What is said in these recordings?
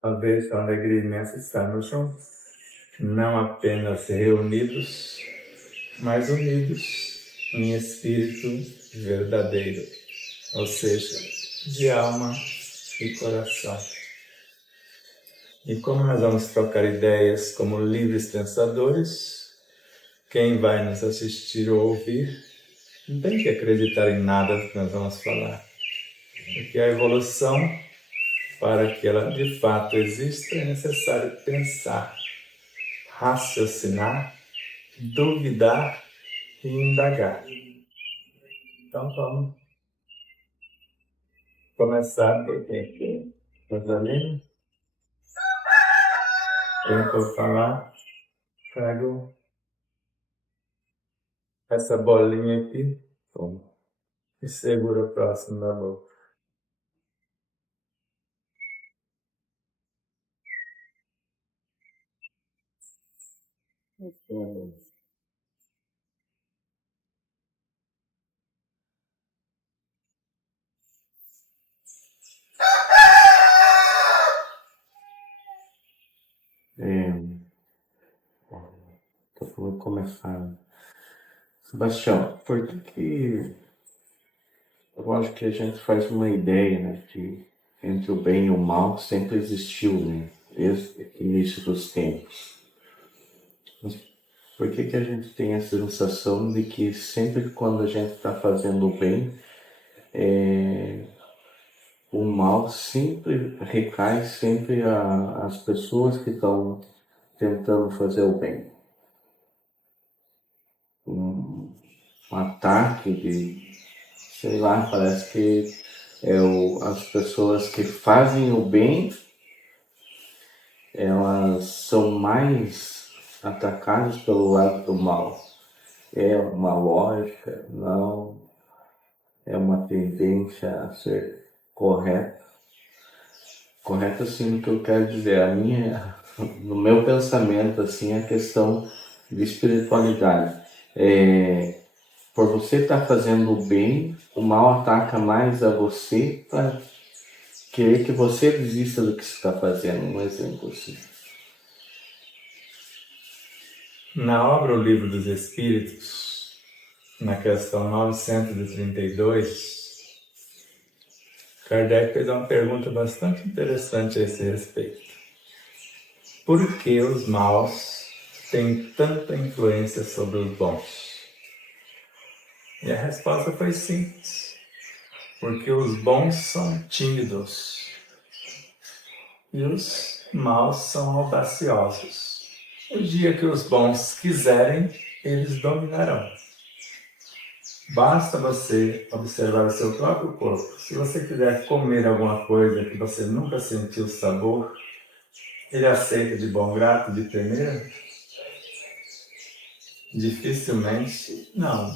Talvez a alegria imensa estarmos juntos, não apenas reunidos, mas unidos em espírito verdadeiro, ou seja, de alma e coração. E como nós vamos trocar ideias como livres pensadores, quem vai nos assistir ou ouvir não tem que acreditar em nada que nós vamos falar, porque a evolução, para que ela de fato exista, é necessário pensar, raciocinar, duvidar e indagar. Então vamos começar por quem? Rosalina? Quem for falar, trago essa bolinha aqui, toma, e segura próximo da boca. Vou começar. Sebastião, por que eu acho que a gente faz uma ideia, né, que entre o bem e o mal sempre existiu, né, desde o início dos tempos. Mas por que a gente tem a sensação de que sempre quando a gente está fazendo o bem, o mal sempre recai sempre às pessoas que estão tentando fazer o bem? Um ataque de, sei lá, parece que as pessoas que fazem o bem, elas são mais atacadas pelo lado do mal. É uma lógica, não é uma tendência a ser correta. Correta, assim, o que eu quero dizer, no meu pensamento, assim, a questão de espiritualidade. Por você estar fazendo o bem, o mal ataca mais a você para querer que você desista do que você está fazendo. Um exemplo assim. Na obra O Livro dos Espíritos, na questão 932, Kardec fez uma pergunta bastante interessante a esse respeito. Por que os maus têm tanta influência sobre os bons? E a resposta foi simples. Porque os bons são tímidos e os maus são audaciosos. O dia que os bons quiserem, eles dominarão. Basta você observar o seu próprio corpo. Se você quiser comer alguma coisa que você nunca sentiu sabor, ele aceita de bom grado, de primeira? Dificilmente não.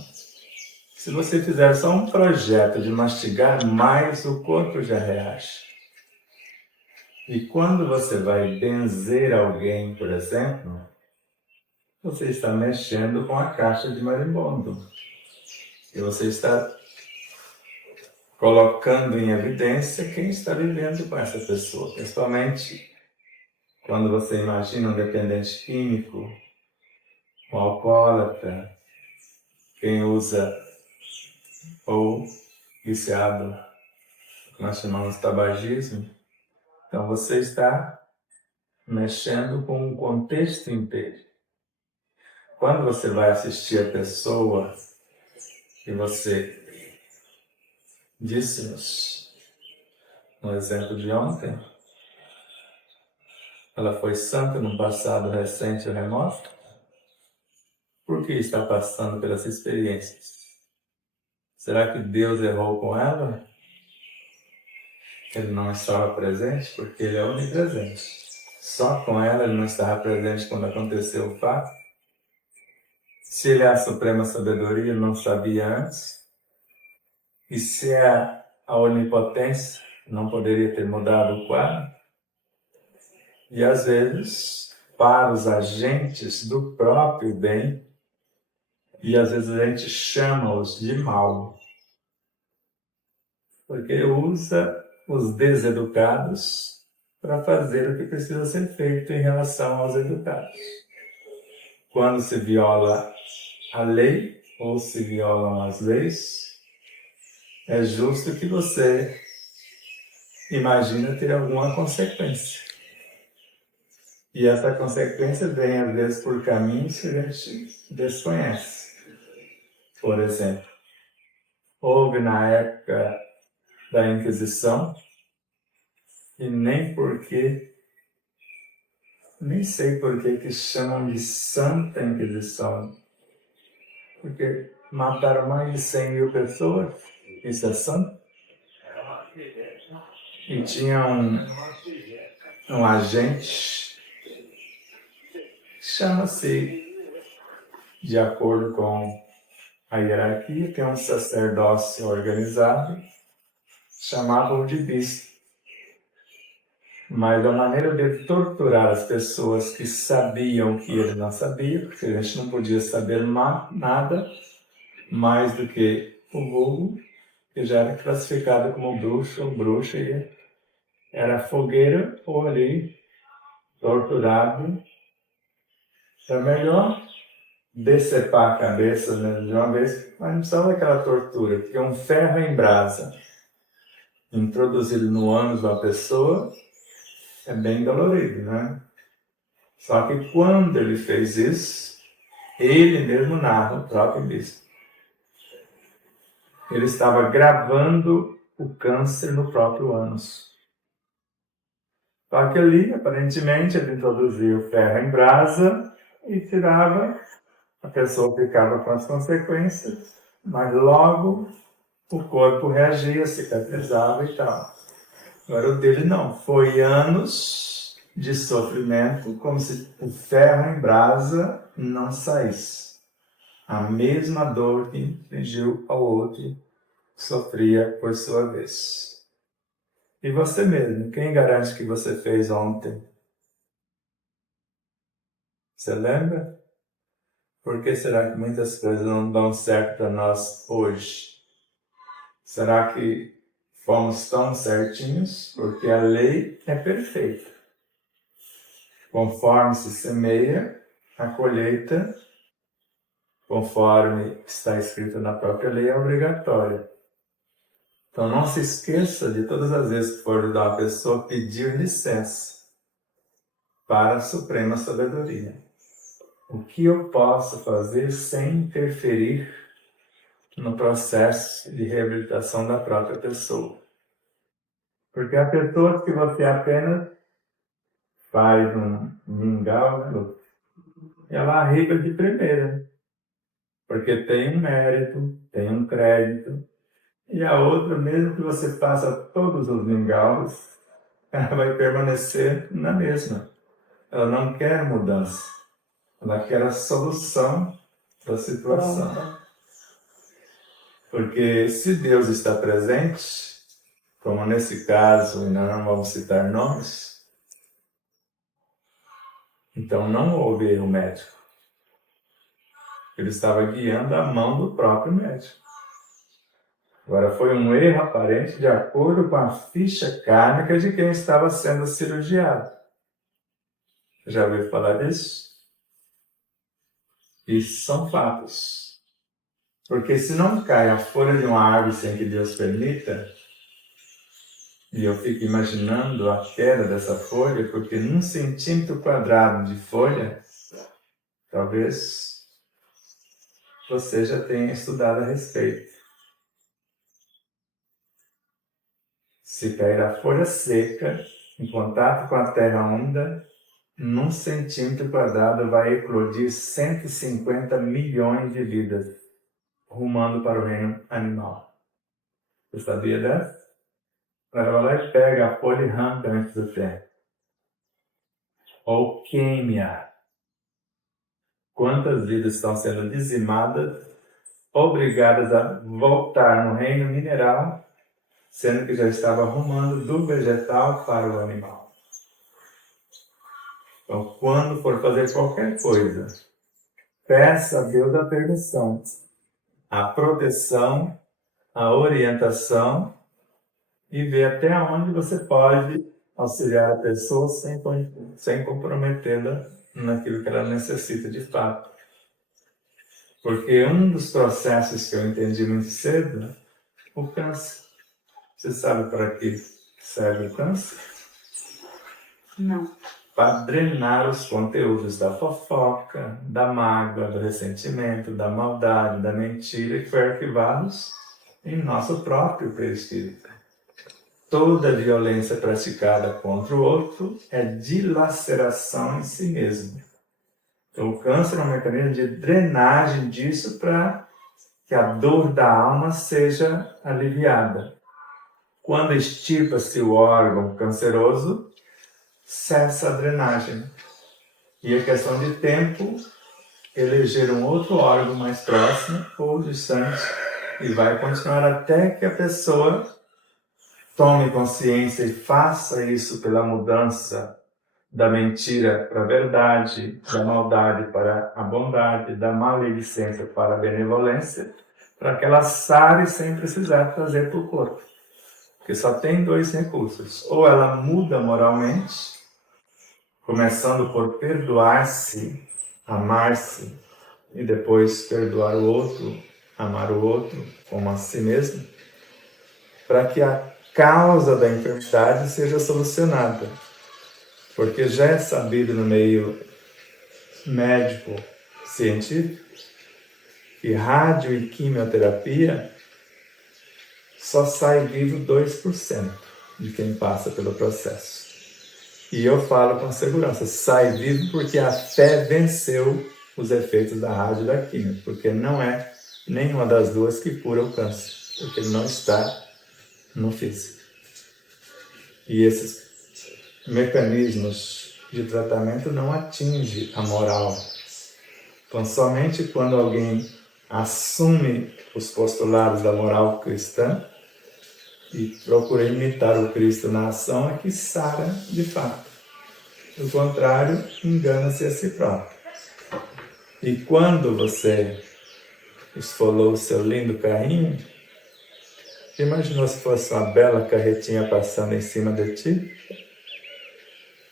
Se você fizer só um projeto de mastigar mais, o corpo já reage. E quando você vai benzer alguém, por exemplo, você está mexendo com a caixa de marimbondo. E você está colocando em evidência quem está vivendo com essa pessoa. Principalmente quando você imagina um dependente químico, um alcoólatra, quem usa ou viciado, nós chamamos de tabagismo. Então você está mexendo com o contexto inteiro. Quando você vai assistir a pessoa que você disse-nos no exemplo de ontem, ela foi santa no passado recente ou remoto, por que está passando pelas experiências? Será que Deus errou com ela? Ele não estava presente porque ele é onipresente. Só com ela ele não estava presente quando aconteceu o fato? Se ele é a suprema sabedoria, ele não sabia antes? E se é a onipotência, não poderia ter mudado o quadro? E às vezes, para os agentes do próprio bem, e às vezes a gente chama-os de mal. porque usa os deseducados para fazer o que precisa ser feito em relação aos educados. Quando se viola a lei ou se violam as leis, é justo que você imagina ter alguma consequência. E essa consequência vem, às vezes, por caminhos que a gente desconhece. Por exemplo, houve na época da Inquisição, e nem sei por que chamam de Santa Inquisição, porque mataram mais de 100 mil pessoas, isso é santo? E tinha um agente, chama-se, de acordo com a hierarquia, tem um sacerdócio organizado, chamavam de bispo. Mas a maneira de torturar as pessoas que sabiam que ele não sabia, porque a gente não podia saber nada mais do que o vulgo, que já era classificado como bruxo ou bruxa, e era fogueira ou ali, torturado. É melhor decepar a cabeça, né, de uma vez, mas não precisava daquela tortura, porque um ferro em brasa introduzido no ânus da pessoa é bem dolorido, né? Só que quando ele fez isso, ele mesmo narra, o próprio bispo, ele estava gravando o câncer no próprio ânus. Só que ali, aparentemente, ele introduzia o ferro em brasa e tirava, a pessoa ficava com as consequências, mas logo o corpo reagia, cicatrizava e tal. Agora o dele não, foi anos de sofrimento, como se o ferro em brasa não saísse. A mesma dor que infligiu ao outro sofria por sua vez. E você mesmo, quem garante que você fez ontem? Você lembra? Por que será que muitas coisas não dão certo para nós hoje? Será que fomos tão certinhos? Porque a lei é perfeita. Conforme se semeia, a colheita, conforme está escrito na própria lei, é obrigatória. Então não se esqueça de todas as vezes que for ajudar uma pessoa, pedir licença para a suprema sabedoria. O que eu posso fazer sem interferir no processo de reabilitação da própria pessoa? Porque há pessoas que você apenas faz um mingau, ela arriba de primeira, porque tem um mérito, tem um crédito, e a outra, mesmo que você faça todos os mingaus, ela vai permanecer na mesma. Ela não quer mudança, ela quer a solução da situação. Pronto. Porque se Deus está presente, como nesse caso, e nós não vamos citar nomes, então não houve erro médico. Ele estava guiando a mão do próprio médico. Agora, foi um erro aparente de acordo com a ficha kármica de quem estava sendo cirurgiado. Já ouviu falar disso? Isso são fatos. Porque se não cai a folha de uma árvore sem que Deus permita, e eu fico imaginando a queda dessa folha, porque num centímetro quadrado de folha, talvez você já tenha estudado a respeito. Se cair a folha seca, em contato com a terra úmida, num centímetro quadrado vai eclodir 150 milhões de vidas, rumando para o reino animal. Você sabia dessa? Ela vai lá e pega a folha e arranca antes do tempo. Ou queima. Quantas vidas estão sendo dizimadas, obrigadas a voltar no reino mineral, sendo que já estava arrumando do vegetal para o animal. Então, quando for fazer qualquer coisa, peça a Deus a permissão, a proteção, a orientação e ver até onde você pode auxiliar a pessoa sem comprometê-la naquilo que ela necessita de fato. Porque um dos processos que eu entendi muito cedo, o câncer. Você sabe para que serve o câncer? Não. Para drenar os conteúdos da fofoca, da mágoa, do ressentimento, da maldade, da mentira que foram arquivados em nosso próprio perispírito. Toda violência praticada contra o outro é dilaceração em si mesmo. Então, o câncer é um mecanismo de drenagem disso para que a dor da alma seja aliviada. Quando extirpa-se o órgão canceroso, cessa a drenagem. E é questão de tempo eleger um outro órgão mais próximo ou distante e vai continuar até que a pessoa tome consciência e faça isso pela mudança da mentira para a verdade, da maldade para a bondade, da maledicência para a benevolência, para que ela sare sem precisar trazer para o corpo. Porque só tem dois recursos. Ou ela muda moralmente, começando por perdoar-se, amar-se, e depois perdoar o outro, amar o outro como a si mesmo, para que a causa da enfermidade seja solucionada. Porque já é sabido no meio médico científico que rádio e quimioterapia só sai vivo 2% de quem passa pelo processo. E eu falo com segurança, sai vivo porque a fé venceu os efeitos da rádio e da quimio, porque não é nenhuma das duas que cura o câncer, porque ele não está no físico. E esses mecanismos de tratamento não atingem a moral. Então, somente quando alguém assume os postulados da moral cristã e procura imitar o Cristo na ação é que sara de fato. Do contrário, engana-se a si próprio. E quando você esfolou o seu lindo carrinho, imaginou se fosse uma bela carretinha passando em cima de ti?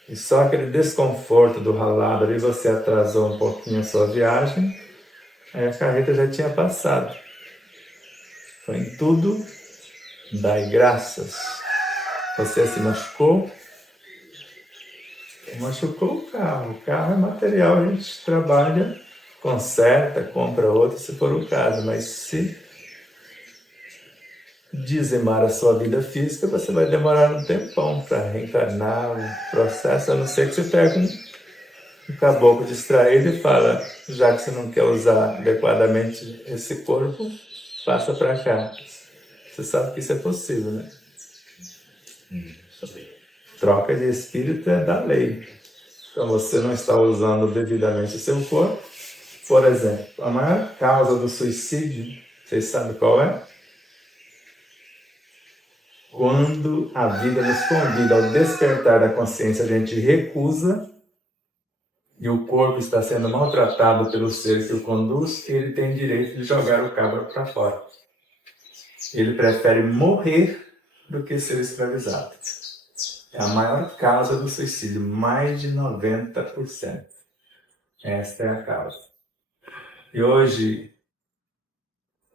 E só aquele desconforto do ralado ali, você atrasou um pouquinho a sua viagem, aí a carreta já tinha passado. Foi em tudo, dai graças. Você se machucou o carro é material, a gente trabalha, conserta, compra outro se for o caso, mas se dizimar a sua vida física, você vai demorar um tempão para reencarnar o processo, a não ser que você pegue um caboclo distraído e fala, já que você não quer usar adequadamente esse corpo, passa para cá. Você sabe que isso é possível, né? Troca de espírito é da lei. Então você não está usando devidamente o seu corpo. Por exemplo, a maior causa do suicídio, vocês sabem qual é? Quando a vida nos convida ao despertar da consciência, a gente recusa e o corpo está sendo maltratado pelo ser que o conduz, ele tem direito de jogar o cabra para fora. Ele prefere morrer do que ser escravizado. É a maior causa do suicídio, mais de 90%. Esta é a causa. E hoje,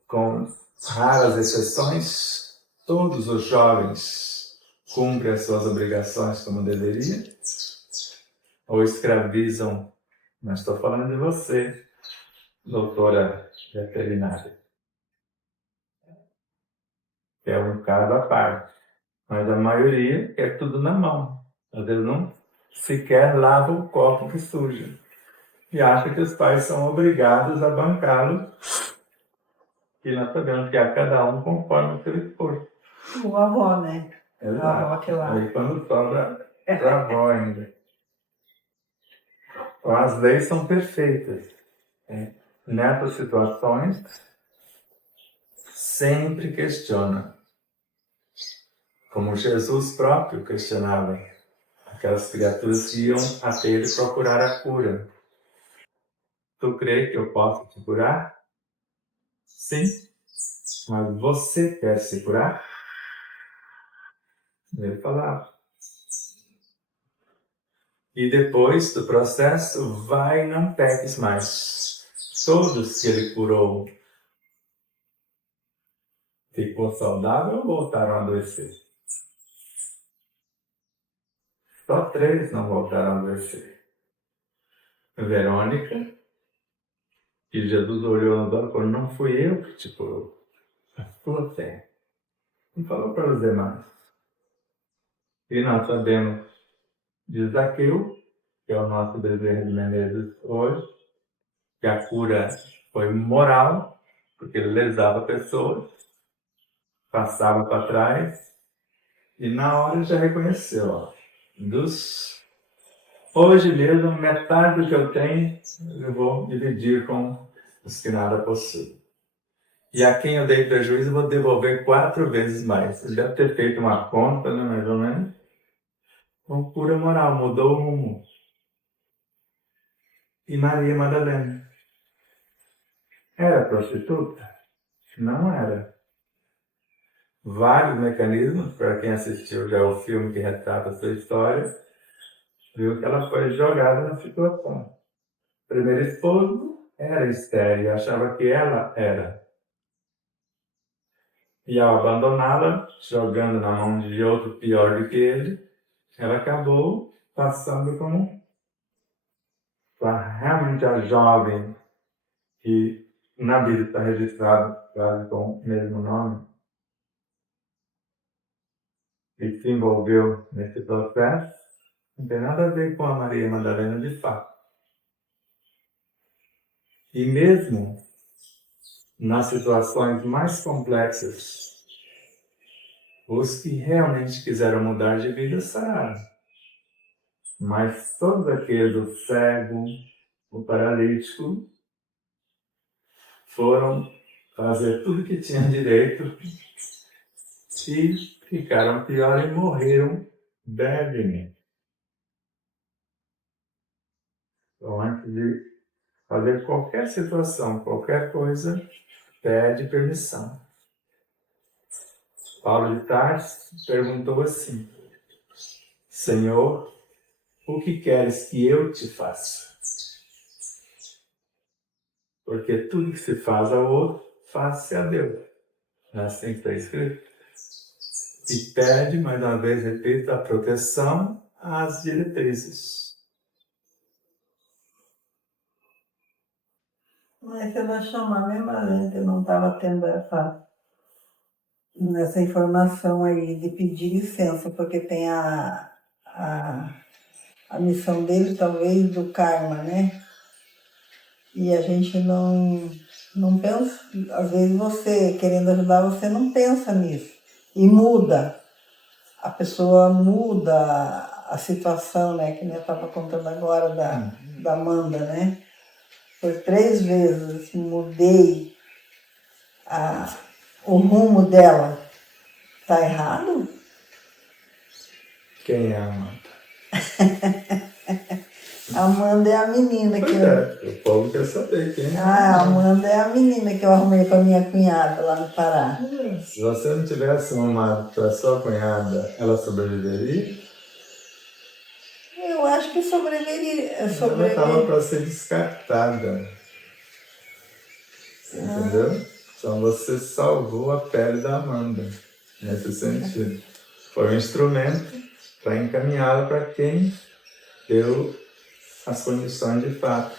com raras exceções, todos os jovens cumprem as suas obrigações como deveriam, ou escravizam, mas estou falando de você, doutora veterinária, que é um caso à parte, mas a maioria quer tudo na mão, às vezes não sequer lava o copo que suja, e acha que os pais são obrigados a bancá-lo, e nós sabemos que a cada um conforme o seu corpo. O avó, né? Exato. A avó que lá. Aí quando sobra para a avó ainda. Então, as leis são perfeitas. Nessas situações, sempre questiona. Como Jesus próprio questionava aquelas criaturas que iam até ele procurar a cura. Tu crê que eu posso te curar? Sim. Mas você quer se curar? Ele falava. E depois do processo, vai e não peques mais. Todos que ele curou ficou saudável ou voltaram a adoecer? Só 3 não voltaram a adoecer. Verônica, que Jesus olhou no dor e falou, não fui eu que te curou, a tua fé. E falou para os demais. E nós sabemos de Zaqueu, que é o nosso Bezerra de Menezes hoje, que a cura foi moral, porque ele lesava pessoas, passava para trás, e na hora já reconheceu, ó, hoje mesmo, metade do que eu tenho, eu vou dividir com os que nada possuem. E a quem eu dei prejuízo, eu vou devolver 4 vezes mais. Ele deve ter feito uma conta, né, mais ou menos. Com cura moral, mudou o rumo. E Maria Madalena era prostituta? Não era. Vários mecanismos, para quem assistiu já o filme que retrata a sua história, viu que ela foi jogada na situação. O primeiro esposo era estéril, achava que ela era. E ao abandoná-la, jogando na mão de outro pior do que ele, ela acabou passando como realmente a jovem que na Bíblia está registrado quase com o mesmo nome, e se envolveu nesse processo, não tem nada a ver com a Maria Madalena de fato. E mesmo nas situações mais complexas, os que realmente quiseram mudar de vida sararam. Mas todos aqueles, o cego, o paralítico, foram fazer tudo que tinham direito e ficaram pior e morreram brevemente. Então, antes de fazer qualquer situação, qualquer coisa, pede permissão. Paulo de Tarso perguntou assim, Senhor, o que queres que eu te faça? Porque tudo que se faz ao outro, faz-se a Deus. É assim que está escrito. E pede, mais uma vez, repito, a proteção às diretrizes. Mas ela chamar mesmo a gente não estava tendo essa informação aí de pedir licença, porque tem a missão dele, talvez, do karma, né? E a gente não pensa, às vezes você, querendo ajudar, você não pensa nisso. E muda. A pessoa muda a situação, né? Que nem eu estava contando agora da Amanda, né? Por 3 vezes mudei o rumo dela. Tá errado? Quem é a Amanda? A Amanda é a menina que O povo quer saber quem é. a Amanda é a menina que eu arrumei para minha cunhada lá no Pará. Se você não tivesse arrumado para sua cunhada, ela sobreviveria? Eu acho que sobreviveria. Ela estava para ser descartada. Entendeu? Então você salvou a pele da Amanda, nesse sentido. Foi um instrumento para encaminhá-la para quem deu as condições de fato.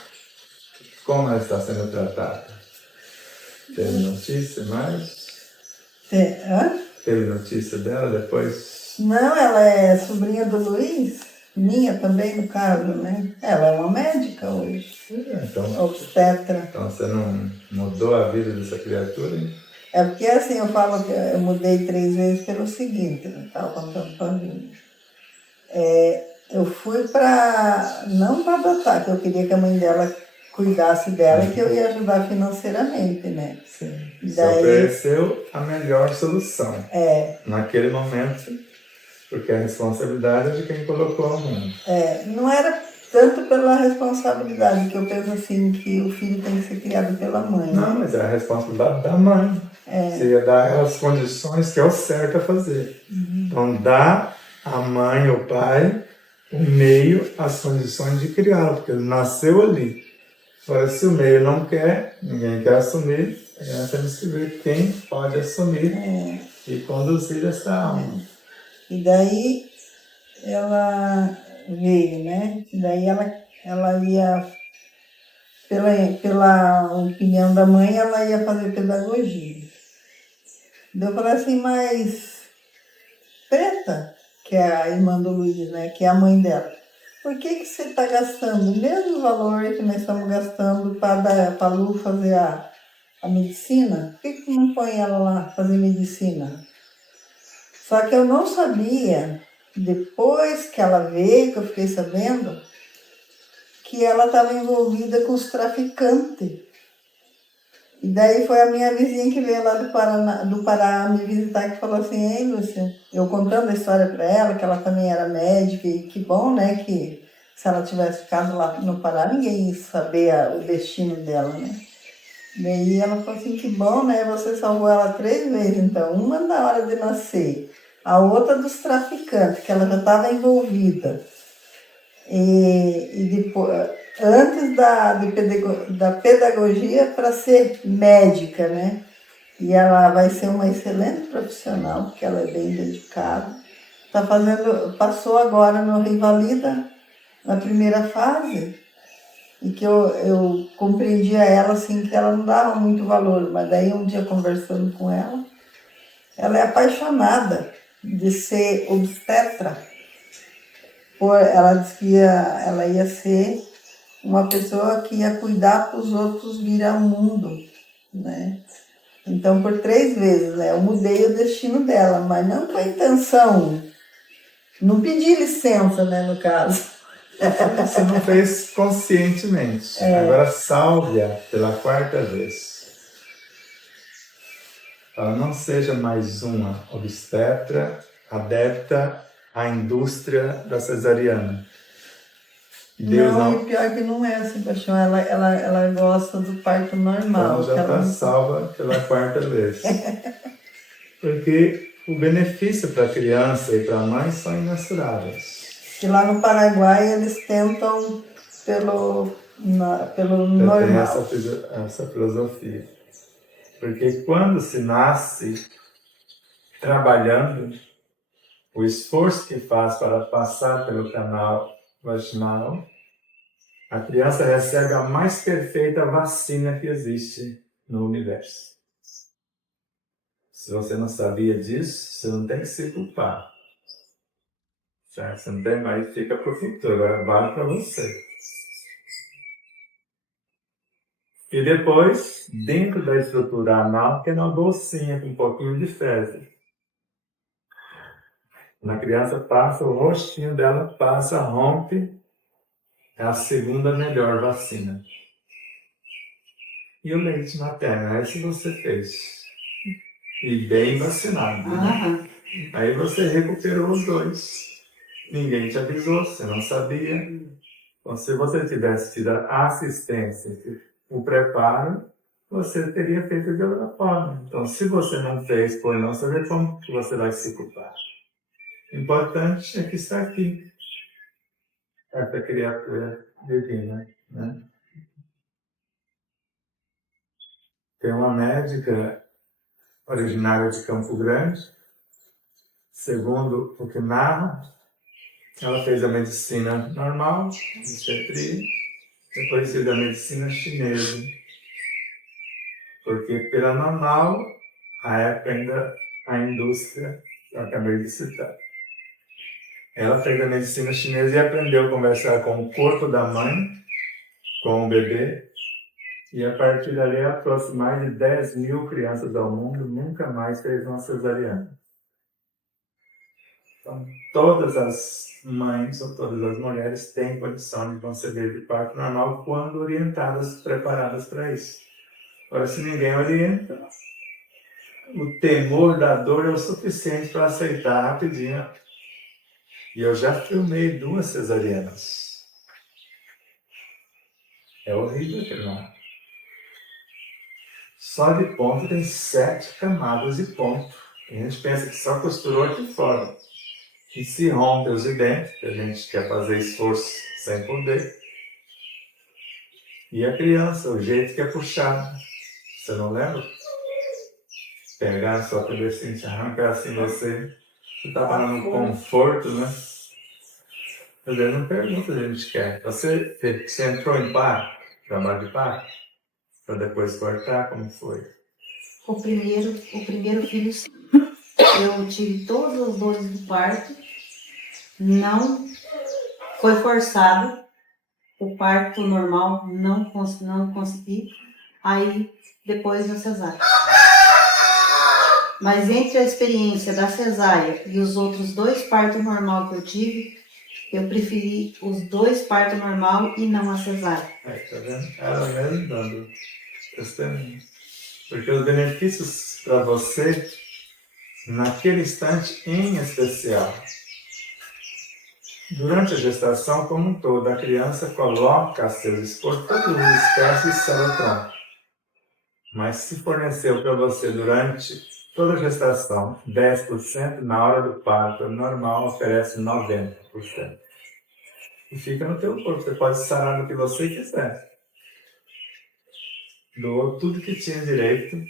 Como ela está sendo tratada? Teve notícia mais? Teve notícia dela depois? Não, ela é sobrinha do Luiz, minha também, no caso, né? Ela é uma médica hoje, Então, obstetra. então você não mudou a vida dessa criatura? Hein? É porque assim, eu falo que eu mudei 3 vezes pelo seguinte, eu estava contando para mim. Eu fui não para adotar, que eu queria que a mãe dela cuidasse dela e que eu ia ajudar financeiramente, né? Sim. E Você daí, ofereceu a melhor solução naquele momento, porque a responsabilidade é de quem colocou ao mundo. não era tanto pela responsabilidade, que eu penso assim, que o filho tem que ser criado pela mãe. Não, mas é a responsabilidade da mãe. Você ia dar as condições que é o certo a fazer. Uhum. Então, dá à mãe ou pai o meio, as condições de criá-lo, porque ele nasceu ali. Agora, se o meio não quer, ninguém quer assumir, aí nós temos que ver quem pode assumir e conduzir essa alma. E daí ela veio, né? E daí ela ia, pela opinião da mãe, ela ia fazer pedagogia. Daí eu falei assim, mas Preta, que é a irmã do Luiz, né? Que é a mãe dela. Por que você está gastando o mesmo valor que nós estamos gastando para a Lu fazer a medicina? Por que não põe ela lá fazer medicina? Só que eu não sabia, depois que ela veio, que eu fiquei sabendo, que ela estava envolvida com os traficantes. E daí foi a minha vizinha que veio lá do Pará me visitar, que falou assim, ei, Lúcia, eu contando a história para ela, que ela também era médica, e que bom, né, que se ela tivesse ficado lá no Pará, ninguém ia saber o destino dela, né? Daí ela falou assim, que bom, né, você salvou ela 3 vezes, então, uma na hora de nascer, a outra dos traficantes, que ela já estava envolvida. E depois, antes da pedagogia para ser médica, né? E ela vai ser uma excelente profissional, porque ela é bem dedicada. Passou agora no Rivalida, na primeira fase, e que eu compreendia ela assim, que ela não dava muito valor, mas daí um dia conversando com ela é apaixonada de ser obstetra. Ela disse que ela ia ser uma pessoa que ia cuidar para os outros vir ao mundo, né? Então, por 3 vezes, né? Eu mudei o destino dela, mas não com a intenção, não pedi licença, né, no caso. Você não fez conscientemente. Agora salve-a pela 4ª vez. Ela não seja mais uma obstetra adepta à indústria da cesariana. Deus Não, e pior que não é assim, paixão. Ela gosta do parto normal. Então já está salva pela 4ª vez. Porque o benefício para a criança e para a mãe são imensuráveis. Que lá no Paraguai eles tentam pelo normal. Tem essa filosofia. Porque quando se nasce trabalhando, o esforço que faz para passar pelo canal vaginal, a criança recebe a mais perfeita vacina que existe no universo. Se você não sabia disso, você não tem que se culpar. Certo? Você não tem mais, fica para o futuro, agora vale para você. E depois, dentro da estrutura anal, tem uma bolsinha com um pouquinho de fezes. Na criança passa, o rostinho dela passa, rompe, é a segunda melhor vacina. E o leite materno, esse você fez. E bem vacinado. Né? Aí você recuperou os 2. Ninguém te avisou, você não sabia. Então, se você tivesse tido a assistência, o preparo, você teria feito de outra forma. Então, se você não fez por não saber como, que você vai se culpar. O importante é que está aqui, essa criatura divina. Né? Tem uma médica originária de Campo Grande, segundo o que narra, ela fez a medicina normal, obstetria, depois fez a medicina chinesa. Porque pela normal, a época ainda a indústria, eu acabei de citar. Ela fez a medicina chinesa e aprendeu a conversar com o corpo da mãe, com o bebê, e a partir dali ela trouxe mais de 10.000 crianças ao mundo, nunca mais fez uma cesariana. Então, todas as mães ou todas as mulheres têm condição de conceber de parto normal quando orientadas, preparadas para isso. Agora, se ninguém orienta, o temor da dor é o suficiente para aceitar rapidinho. E eu já filmei 2 cesarianas. É horrível filmar. Só de ponto tem 7 camadas de ponto. A gente pensa que só costurou aqui fora. E se rompe os de dentro, que a gente quer fazer esforço sem poder. E a criança, o jeito que é puxar. Você não lembra? Pegar a sua cabecinha e arrancar assim você. Você está falando no conforto, né? Às vezes não pergunta o que a gente quer. Você entrou em par, trabalho de par, para depois cortar, como foi? O primeiro filho, eu tive todas as dores do parto, não foi forçado, o parto normal não consegui, aí depois da cesárea. Mas entre a experiência da cesárea e os outros 2 partos normal que eu tive, eu preferi os 2 partos normal e não a cesárea. Tá vendo? Ela mesmo dando testemunho. Porque os benefícios para você, naquele instante em especial, durante a gestação como um todo, a criança coloca a seu dispor todos os espécies de célula-tronco. Mas se forneceu para você durante toda a gestação 10%, na hora do parto normal oferece 90%. E fica no teu corpo, você pode sarar do que você quiser. Doou tudo que tinha direito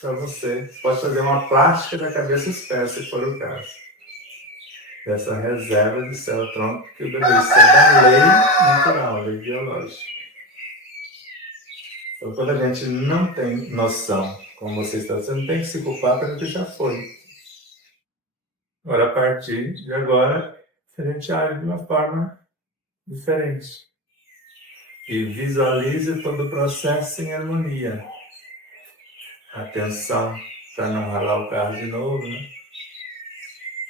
para você. Você pode fazer uma plástica da cabeça aos pés, se for o caso. Dessa reserva de célula-tronco que o bebê isso é da lei natural, lei biológica. Então, quando a gente não tem noção, como você está, você não tem que se culpar pelo que já foi. Agora, a partir de agora, a gente age de uma forma diferente. E visualize todo o processo em harmonia. Atenção para não ralar o carro de novo, né?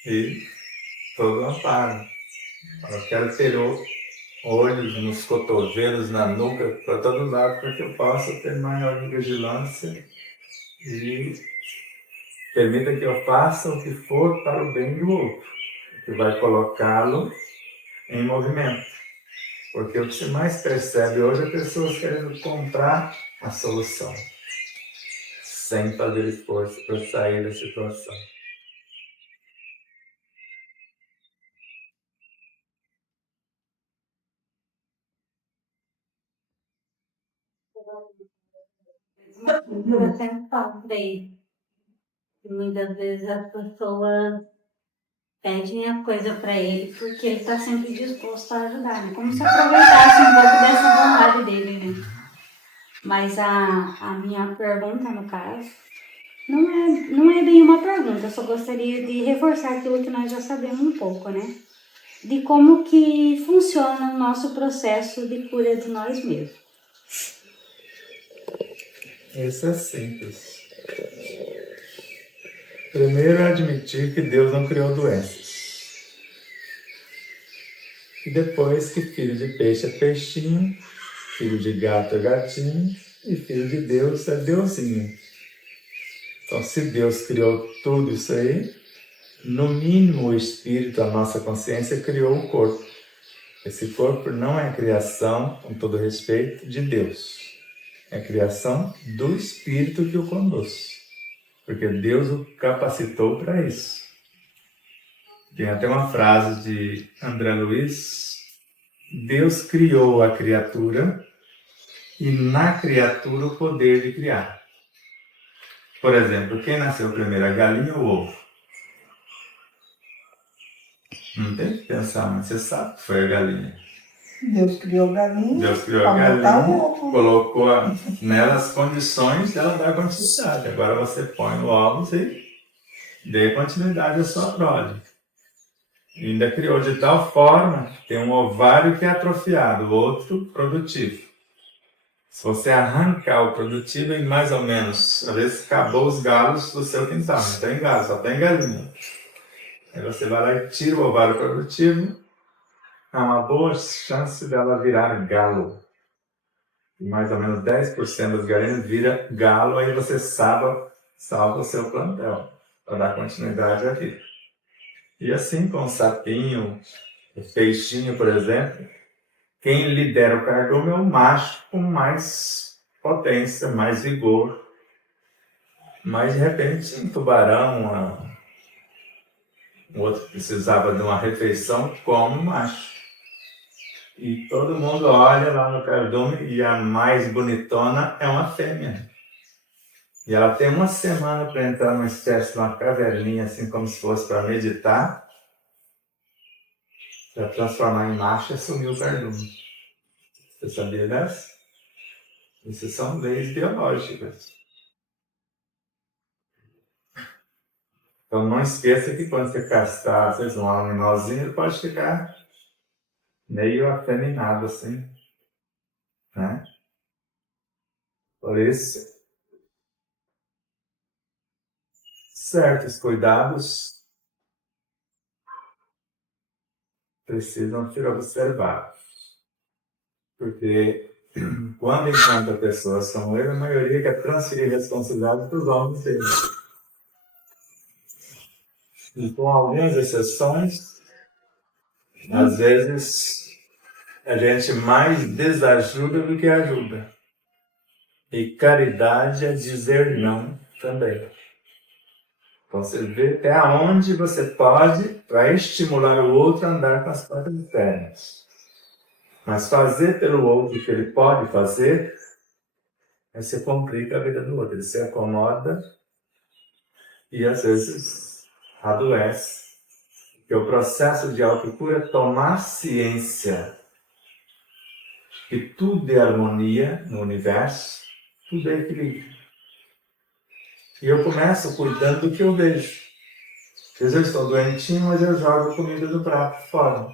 E todo o amparo. Eu quero ter olhos nos cotovelos, na nuca, para todo lado, para que eu possa ter maior vigilância e permita que eu faça o que for para o bem do outro, que vai colocá-lo em movimento. Porque o que você mais percebe hoje é pessoas querendo comprar a solução, sem fazer esforço para sair da situação. Eu sempre falo pra ele que muitas vezes as pessoas pedem a coisa pra ele porque ele tá sempre disposto a ajudar, né? Como se aproveitasse um pouco dessa vontade dele, né? Mas a minha pergunta, no caso, não é bem uma pergunta, eu só gostaria de reforçar aquilo que nós já sabemos um pouco, né? De como que funciona o nosso processo de cura de nós mesmos. Isso é simples. Primeiro é admitir que Deus não criou doenças. E depois que filho de peixe é peixinho, filho de gato é gatinho e filho de Deus é Deusinho. Então, se Deus criou tudo isso aí, no mínimo o espírito, a nossa consciência, criou o corpo. Esse corpo não é criação, com todo respeito, de Deus. É criação do espírito que o conduz. Porque Deus o capacitou para isso. Tem até uma frase de André Luiz: Deus criou a criatura e na criatura o poder de criar. Por exemplo, quem nasceu primeiro, a galinha ou o ovo? Não tem que pensar, mas você sabe que foi a galinha. Deus criou a galinha. Deus criou a galinha, colocou nela as condições dela dar continuidade. Agora você põe no ovos e dê continuidade à sua prole. E ainda criou de tal forma que tem um ovário que é atrofiado, o outro produtivo. Se você arrancar o produtivo, em mais ou menos, às vezes acabou os galos do seu quintal, não tem galo, só tem galinha. Aí você vai lá e tira o ovário produtivo, há uma boa chance dela virar galo. E mais ou menos 10% das galinhas vira galo, aí você salva o seu plantel, para dar continuidade à vida. E assim com o sapinho, o peixinho, por exemplo, quem lidera o cardume é o macho com mais potência, mais vigor. Mas de repente um tubarão, O outro precisava de uma refeição, come macho. E todo mundo olha lá no cardume e a mais bonitona é uma fêmea. E ela tem uma semana para entrar numa espécie de uma caverninha, assim como se fosse para meditar, para transformar em macho e assumir o cardume. Você sabia dessa? Isso são leis biológicas. Então não esqueça que quando você castrar, vocês um animalzinho, ele pode ficar meio afeminado assim, né? Por isso, certos cuidados precisam ser observados. Porque quando encontra pessoas como ele, a maioria quer transferir responsabilidade para os homens dele. E com algumas exceções, às vezes a gente mais desajuda do que ajuda. E caridade é dizer não também. Então você vê até onde você pode para estimular o outro a andar com as próprias pernas. Mas fazer pelo outro o que ele pode fazer, aí você complica a vida do outro. Ele se acomoda e às vezes adoece. Porque o processo de autocura é tomar ciência que tudo é harmonia no universo, tudo é equilíbrio. E eu começo cuidando do que eu vejo. Às vezes eu estou doentinho, mas eu jogo comida do prato fora.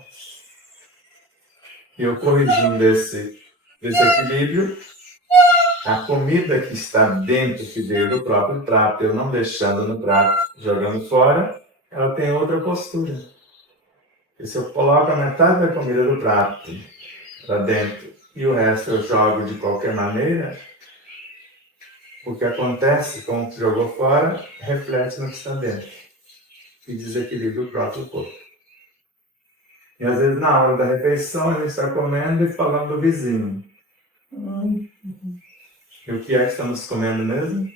E eu corrigindo esse desequilíbrio, a comida que está dentro que veio do próprio prato, eu não deixando no prato, jogando fora, ela tem outra postura. E se eu coloco a metade da comida do prato para dentro e o resto eu jogo de qualquer maneira, o que acontece com o que jogou fora reflete no que está dentro e desequilibra o próprio corpo. E às vezes na hora da refeição a gente está comendo e falando do vizinho. E o que é que estamos comendo mesmo?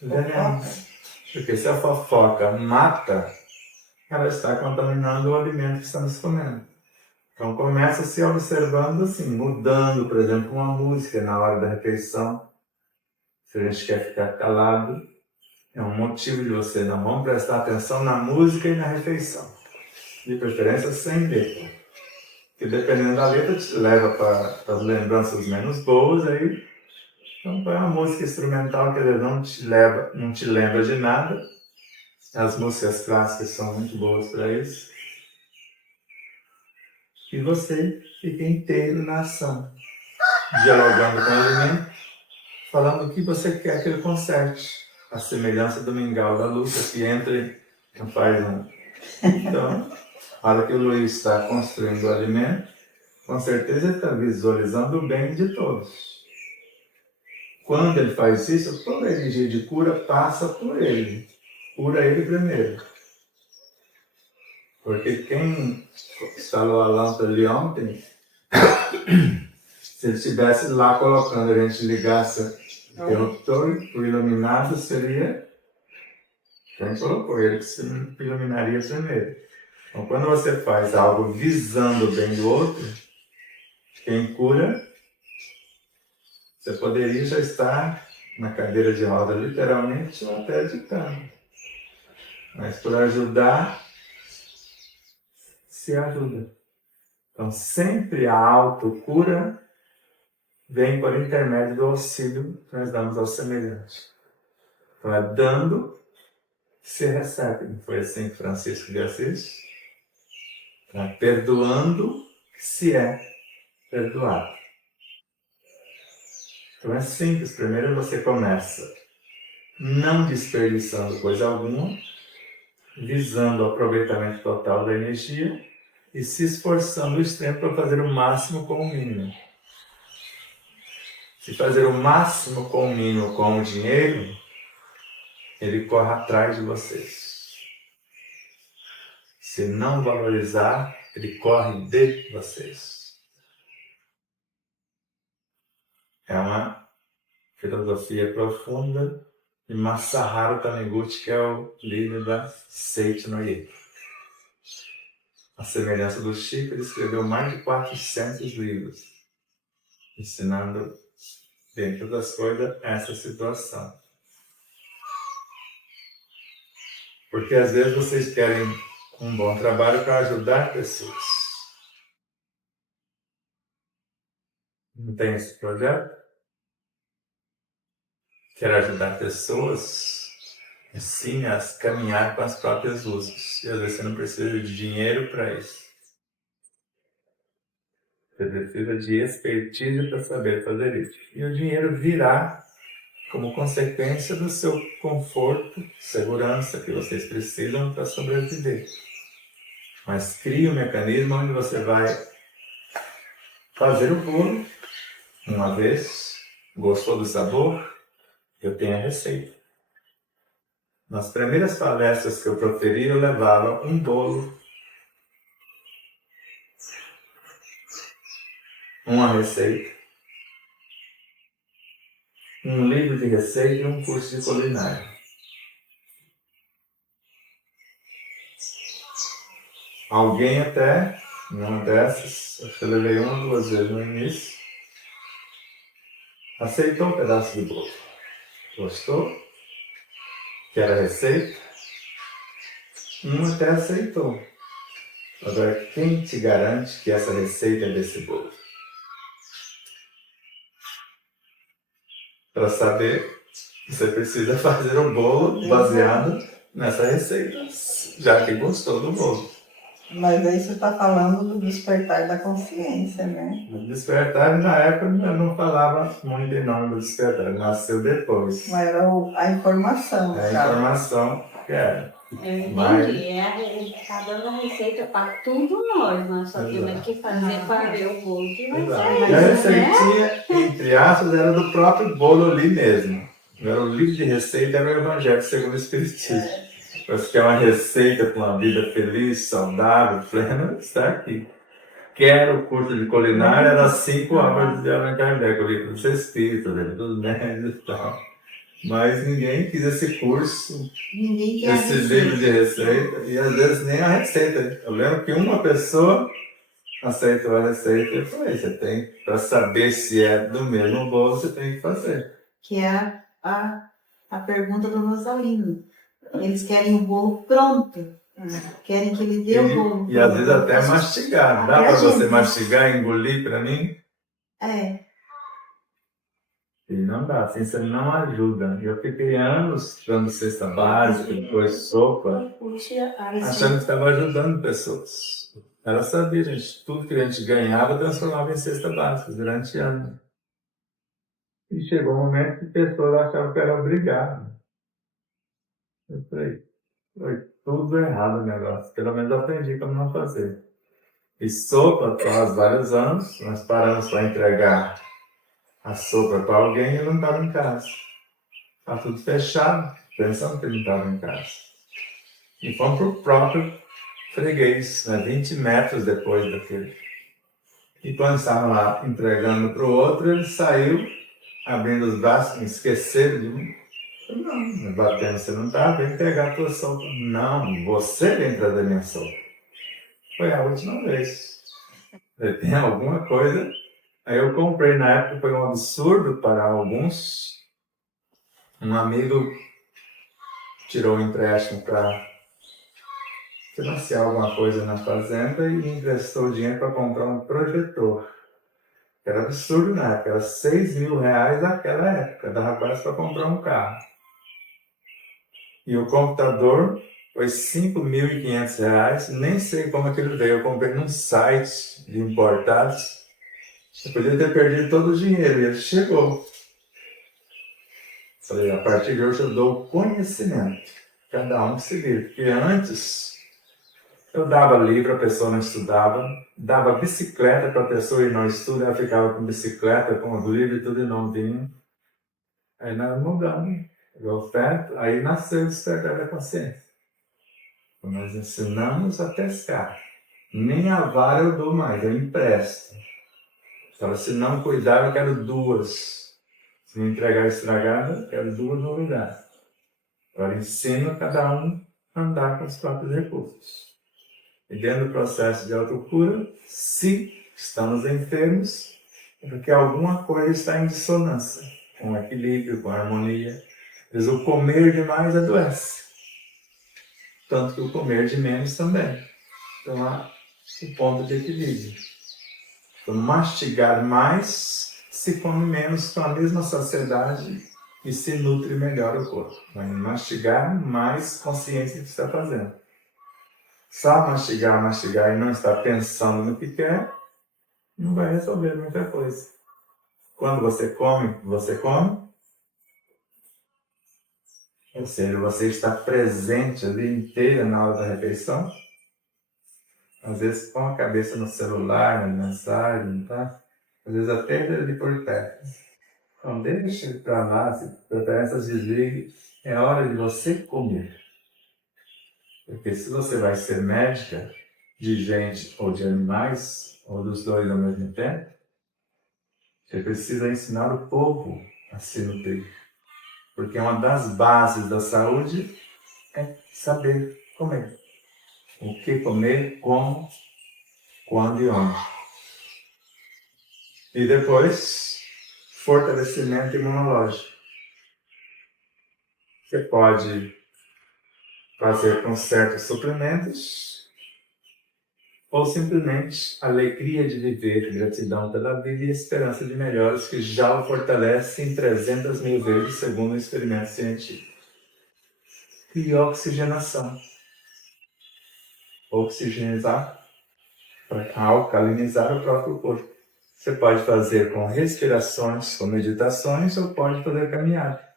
Veneno. Porque se a fofoca mata, ela está contaminando o alimento que estamos comendo. Então começa se observando assim, mudando, por exemplo, uma música na hora da refeição. Se a gente quer ficar calado, é um motivo de você não vamos prestar atenção na música e na refeição. De preferência sem letra. Porque dependendo da letra te leva para as lembranças menos boas, aí então põe uma música instrumental que não te lembra de nada. As músicas clássicas são muito boas para isso. E você fica inteiro na ação, dialogando com o alimento, falando o que você quer que ele conserte. A semelhança do mingau da luta que entra e faz um. Então, a hora que o Luiz está construindo o alimento, com certeza ele está visualizando o bem de todos. Quando ele faz isso, toda a energia de cura passa por ele. Cura ele primeiro. Porque quem instalou a lâmpada ali ontem, se ele estivesse lá colocando, a gente ligasse o interruptor, o iluminado seria quem colocou, ele que se iluminaria primeiro. Então, quando você faz algo visando o bem do outro, quem cura, você poderia já estar na cadeira de roda, literalmente, ou até de cama. Mas por ajudar, se ajuda. Então, sempre a autocura vem por intermédio do auxílio que nós damos ao semelhante. Então, é dando que se recebe. Não foi assim que Francisco de Assis? É perdoando que se é perdoado. Então, é simples. Primeiro você começa não desperdiçando coisa alguma, visando o aproveitamento total da energia e se esforçando o extremo para fazer o máximo com o mínimo. Se fazer o máximo com o mínimo com o dinheiro, ele corre atrás de vocês. Se não valorizar, ele corre de vocês. É uma filosofia profunda de Masaharu Taniguchi, que é o líder da Seiichi no Ieiki. A semelhança do Chico, ele escreveu mais de 400 livros, ensinando, dentro das coisas, essa situação. Porque às vezes vocês querem um bom trabalho para ajudar pessoas. Não tem esse projeto? Quer ajudar pessoas? Ensine-as a caminhar com as próprias luzes. E às vezes você não precisa de dinheiro para isso. Você precisa de expertise para saber fazer isso. E o dinheiro virá como consequência do seu conforto, segurança que vocês precisam para sobreviver. Mas crie um mecanismo onde você vai fazer o bolo uma vez, gostou do sabor, eu tenho a receita. Nas primeiras palestras que eu proferi, eu levava um bolo, uma receita, um livro de receita e um curso de culinária. Alguém até, numa dessas, acho que eu levei uma ou duas vezes no início, aceitou um pedaço de bolo. Gostou? Quer a receita? Um até aceitou. Agora, quem te garante que essa receita é desse bolo? Para saber, você precisa fazer o bolo baseado nessa receita, já que gostou do bolo. Mas aí você está falando do despertar da consciência, né? O despertar, na época, eu não falava muito em nome do despertar, nasceu depois. Mas era a informação. É a cara. informação que era. Eu entendi. Mas- Ele está dando a receita para tudo nós só temos que fazer para ver o bolo que vai Exato. sair. E a né? receitinha, entre aspas, era do próprio bolo ali mesmo. Era o livro de receita, era o Evangelho segundo o Espiritismo. Você quer uma receita para uma vida feliz, saudável, plena, está aqui. Quero o curso de culinária, era 5 horas de Allan Kardec, o livro dos Espíritos, o livro dos médios e tal. Mas ninguém quis esse curso, Ninguém quer esse livro de receita, e às vezes nem a receita. Eu lembro que uma pessoa aceitou a receita e eu falei, você tem, para saber se é do mesmo bolo, você tem que fazer. Que é a pergunta do Rosalino. Eles querem o bolo pronto. Querem que ele dê o bolo. E às vezes pronto. até mastigar. Dá Até para a você gente. mastigar e engolir para mim? É. E não dá, assim você não ajuda. Eu fiquei anos dando cesta básica, depois sopa, achando que estava ajudando pessoas. Ela sabia, gente, tudo que a gente ganhava transformava em cesta básica durante anos. E chegou um momento que pessoas achavam que era obrigado. Eu falei, foi tudo errado o negócio. Pelo menos eu aprendi como não fazer. E sopa, após vários anos, nós paramos para entregar a sopa para alguém e eu não estava em casa. Estava tudo fechado, pensando que ele não estava em casa. E fomos para o próprio freguês, 20 metros depois daquele. E quando estavam lá entregando para o outro, ele saiu, abrindo os braços, esqueceram de mim. Eu falei, não, batendo, você não está, vem pegar a tua sopa. Não, você vem trazer minha sopa. Foi a última vez. Falei, tem alguma coisa. Aí eu comprei, na época foi um absurdo para alguns. Um amigo tirou um empréstimo para financiar alguma coisa na fazenda e me emprestou dinheiro para comprar um projetor. Era absurdo na época, era R$6.000 naquela época, dava quase para comprar um carro. E o computador foi R$5.500, nem sei como é que ele veio, eu comprei num site de importados. Eu podia ter perdido todo o dinheiro e ele chegou. Falei, a partir de hoje eu dou conhecimento, cada um que se vira. Porque antes eu dava livro, a pessoa não estudava, dava bicicleta para a pessoa e não estuda, ela ficava com bicicleta, com os livros e tudo e não vinha. Aí nós mudamos, oferta, aí nasceu o despertar da consciência. Nós ensinamos a pescar. Nem a vara eu dou mais, eu empresto. Então, se não cuidar, eu quero 2. Se me entregar estragada, eu quero 2 novidades. Agora ensino a cada um a andar com os próprios recursos. E dentro do processo de autocura, se estamos enfermos, é porque alguma coisa está em dissonância, com equilíbrio, com harmonia. Às vezes o comer demais adoece. Tanto que o comer de menos também. Então há o ponto de equilíbrio. Então, mastigar mais se come menos com a mesma saciedade e se nutre melhor o corpo. Vai mastigar mais consciência do que está fazendo. Só mastigar e não estar pensando no que quer, não vai resolver muita coisa. Quando você come, ou seja, você está presente ali inteira na hora da refeição, às vezes com a cabeça no celular, na mensagem, tá? Às vezes até ali por perto. Então deixa ele para lá, se preferências desligue, é hora de você comer. Porque se você vai ser médica de gente ou de animais, ou dos dois ao mesmo tempo, você precisa ensinar o povo a se nutrir. Porque uma das bases da saúde é saber comer. O que comer, como, quando e onde. E depois, fortalecimento imunológico. Você pode fazer com certos suplementos, ou simplesmente alegria de viver, gratidão pela vida e esperança de melhoras que já o fortalece em 300 mil vezes, segundo o experimento científico. E oxigenação. Oxigenizar para alcalinizar o próprio corpo. Você pode fazer com respirações, com meditações, ou pode fazer caminhada.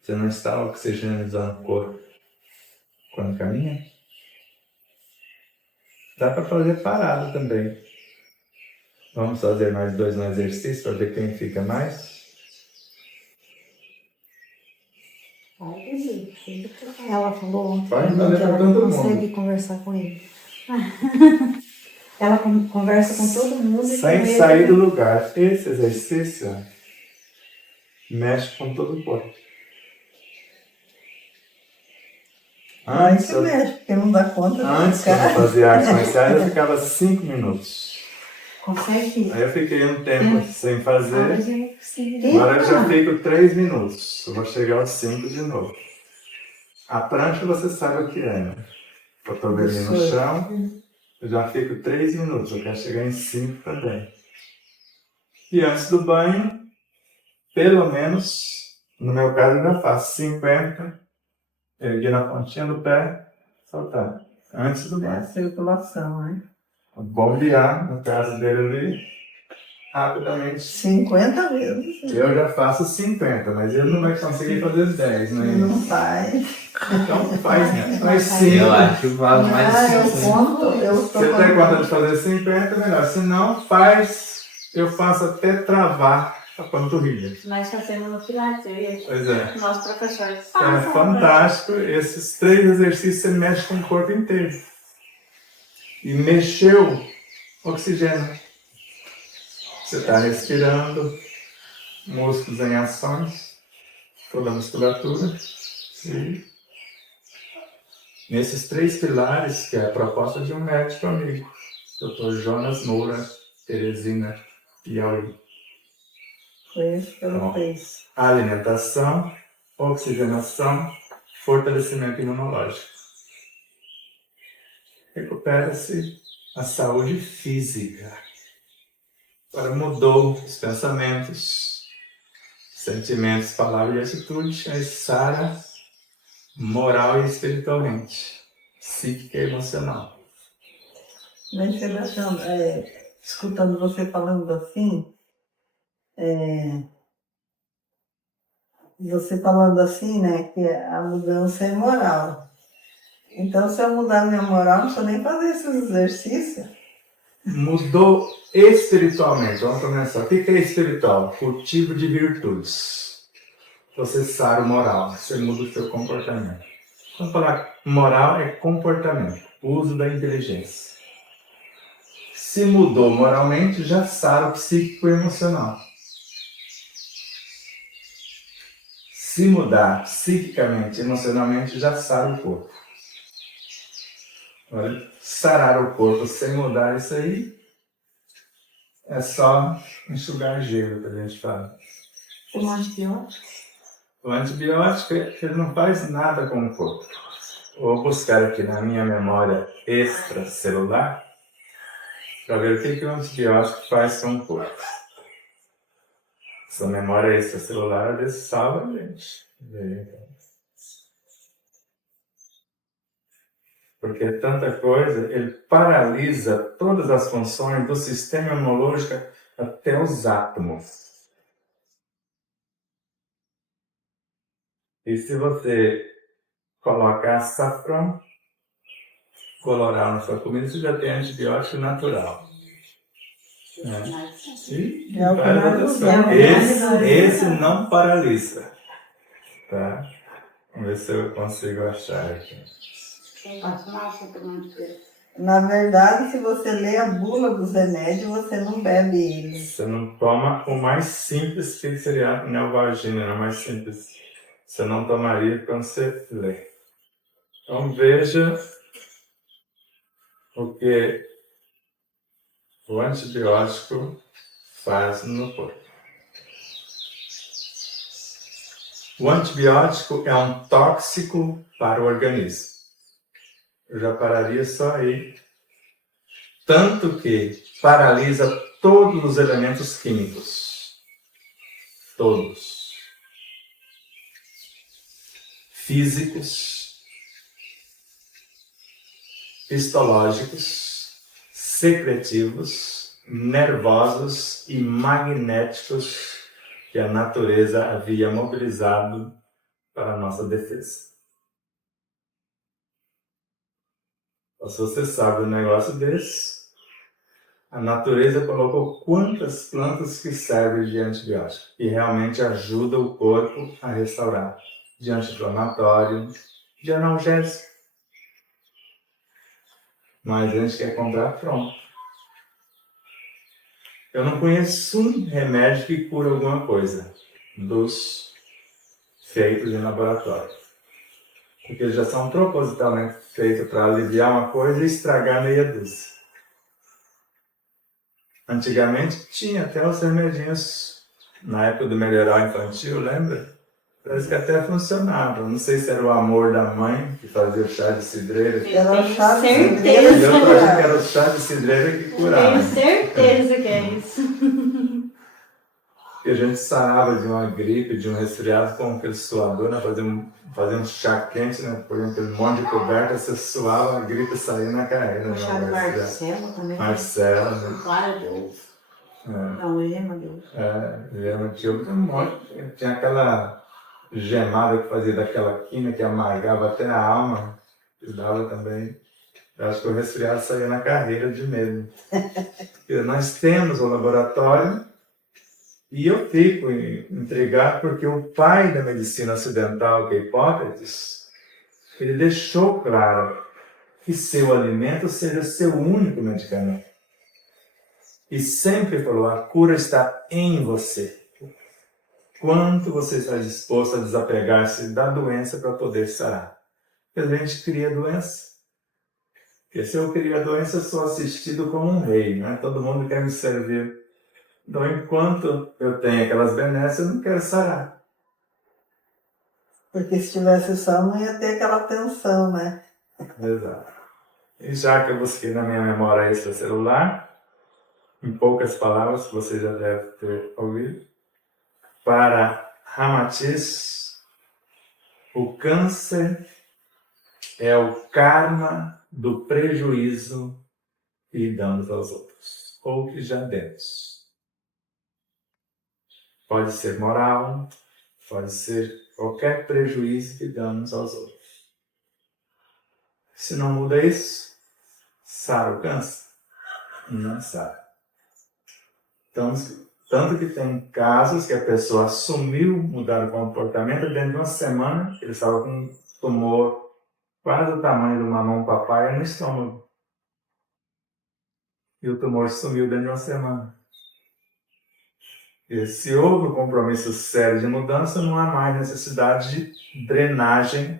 Você não está oxigenizando o corpo quando caminha? Dá para fazer parado também. Vamos fazer mais 2 no exercício para ver quem fica mais. Ela falou que Vai ela fazer para todo mundo. consegue conversar com ele. Ela conversa com todo mundo. Sem sair do lugar. Esse exercício mexe com todo o corpo. Aí que mexe, porque não dá conta de Antes, quando eu ficar. fazia artes marciais, eu ficava 5 minutos. Consegue? Aí eu fiquei um tempo sem fazer. Sim. Agora eu já fico 3 minutos. Eu vou chegar aos 5 de novo. A prancha você sabe o que é, né? Cotovelinho no chão. Eu já fico 3 minutos. Eu quero chegar em 5 também. E antes do banho, pelo menos, no meu caso eu já faço 50. Erguer na pontinha do pé, soltar. Antes do É a banho. circulação, né? Bombear, no caso dele ali, rapidamente. 50 vezes. Eu já faço 50, mas ele não vai conseguir fazer 10, né? Não faz. Então faz, né? Faz 5. Eu acho que vale mais Ah, eu 50. conto, eu Se estou você tem conta de fazer 50, melhor. Se não, faz. Eu faço até travar a panturrilha. Nós fazemos no Pilates, eu e Pois é. o nosso professor. É fantástico. Esses 3 exercícios você mexe com o corpo inteiro. E mexeu, oxigênio. Você está respirando, músculos em ações, toda a musculatura. Sim. Nesses 3 pilares, que é a proposta de um médico amigo, Dr. Jonas Moura, Teresina, Piauí. Foi isso que ela Bom. fez. Alimentação, oxigenação, fortalecimento imunológico. Recupera-se a saúde física. Agora mudou os pensamentos, sentimentos, palavras e atitudes, aí sara moral e espiritualmente, psíquica e emocional. Mas, Sebastião, escutando você falando assim, né, que a mudança é moral. Então, se eu mudar minha moral, não precisa nem fazer esses exercícios. Mudou espiritualmente. Vamos começar. O que é espiritual? Cultivo de virtudes. Você sara o moral, você muda o seu comportamento. Vamos falar, moral é comportamento, uso da inteligência. Se mudou moralmente, já sara o psíquico e emocional. Se mudar psiquicamente, emocionalmente, já sara o corpo. Agora, sarar o corpo sem mudar isso aí é só enxugar gelo que a gente fala. Um antibiótico? O antibiótico, ele não faz nada com o corpo. Vou buscar aqui na minha memória extracelular para ver o que o antibiótico faz com o corpo. Essa memória extracelular, ele salva a gente. Porque é tanta coisa, ele paralisa todas as funções do sistema imunológico até os átomos. E se você colocar açafrão coloral na sua comida, você já tem antibiótico natural. E É o que várias mais outras usamos. coisas. Esse não paralisa. Tá? Vamos ver se eu consigo achar aqui. Na verdade, se você lê a bula dos remédios, você não bebe ele. Você não toma o mais simples, que seria a neovagina, né? O mais simples. Você não tomaria quando você lê. Então veja o que o antibiótico faz no corpo. O antibiótico é um tóxico para o organismo. Eu já pararia só aí. Tanto que paralisa todos os elementos químicos. Todos. Físicos, histológicos, secretivos, nervosos e magnéticos que a natureza havia mobilizado para a nossa defesa. Então, se você sabe um negócio desse, a natureza colocou quantas plantas que servem de antibiótico e realmente ajuda o corpo a restaurar, de anti-inflamatório, de analgésico. Mas a gente quer comprar pronto. Eu não conheço um remédio que cura alguma coisa dos feitos em laboratório. Porque eles já são propositalmente feitos para aliviar uma coisa e estragar meia dúzia. Antigamente tinha até os remedinhos, na época do melhoral infantil, lembra? Parece que até funcionava. Não sei se era o amor da mãe que fazia o chá de cidreira. Era o chá de Certeza. cidreira Eu que tô achando que curava. era o chá de cidreira que curava. Tenho certeza que é isso. Que a gente sarava de uma gripe, de um resfriado com aquele suador, né? Fazia um chá quente, né? Por aquele monte de coberta, você suava, a gripe saía na carreira. O chá de Marcela também. Marcela, né? Glória a Deus. Não, Ema, Deus. Tinha aquela gemada que fazia daquela quina que amargava até a alma, que dava também. Eu acho que o resfriado saía na carreira de medo. Porque nós temos o laboratório. E eu fico intrigado porque o pai da medicina ocidental, que é Hipócrates, ele deixou claro que seu alimento seja seu único medicamento. E sempre falou, a cura está em você. Quanto você está disposto a desapegar-se da doença para poder sarar? Porque a gente cria doença. Porque se eu crio a doença, eu sou assistido como um rei, né? Todo mundo quer me servir. Então, enquanto eu tenho aquelas benesses, eu não quero sarar. Porque se tivesse sal, não ia ter aquela tensão, né? Exato. E já que eu busquei na minha memória extracelular, em poucas palavras, que você já deve ter ouvido, para Ramatiz, o câncer é o karma do prejuízo que damos aos outros, ou que já demos. Pode ser moral, pode ser qualquer prejuízo que damos aos outros. Se não muda isso, sara o câncer? Não sara. Então, tanto que tem casos que a pessoa assumiu mudar o comportamento, dentro de uma semana ele estava com um tumor quase do tamanho de uma mão papaya no estômago. E o tumor sumiu dentro de uma semana. E se houve um compromisso sério de mudança, não há mais necessidade de drenagem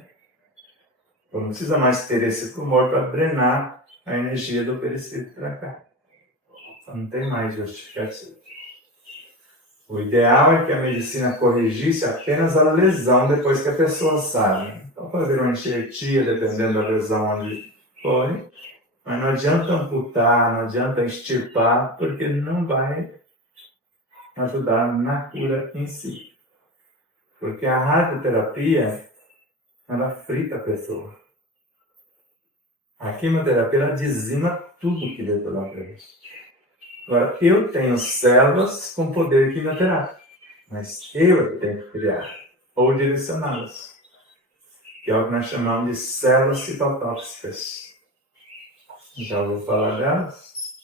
Então, não precisa mais ter esse tumor para drenar a energia do perispírito para cá. Então, não tem mais justificativa. O ideal é que a medicina corrigisse apenas a lesão depois que a pessoa sabe. Então, pode haver uma enxertia, dependendo da lesão onde foi, mas não adianta amputar, não adianta extirpar, porque não vai ajudar na cura em si. Porque a radioterapia, ela frita a pessoa. A quimioterapia, ela dizima tudo que veio pela frente. Agora, eu tenho células com poder quimioterápico, mas eu tenho que criar, ou direcioná-las, que é o que nós chamamos de células citotóxicas. Já ouviu falar delas?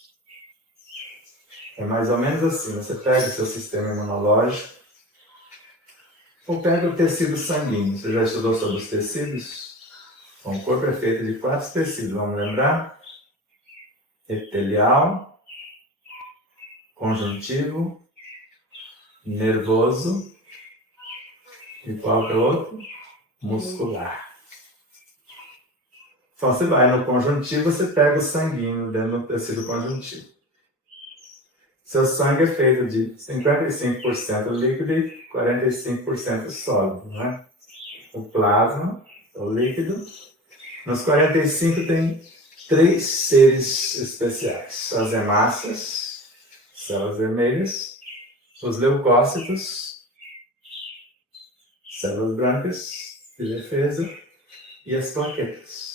É mais ou menos assim, você pega o seu sistema imunológico, ou pega o tecido sanguíneo. Você já estudou sobre os tecidos? Bom, o corpo é feito de 4 tecidos, vamos lembrar? Epitelial, conjuntivo, nervoso e qual que é o outro? Muscular. Então você vai no conjuntivo, você pega o sanguíneo dentro do tecido conjuntivo. Seu sangue é feito de 55% líquido e 45% sólido, né? O plasma, o líquido. Nos 45 tem 3 seres especiais. As hemácias, células vermelhas, os leucócitos, células brancas de defesa, e as plaquetas.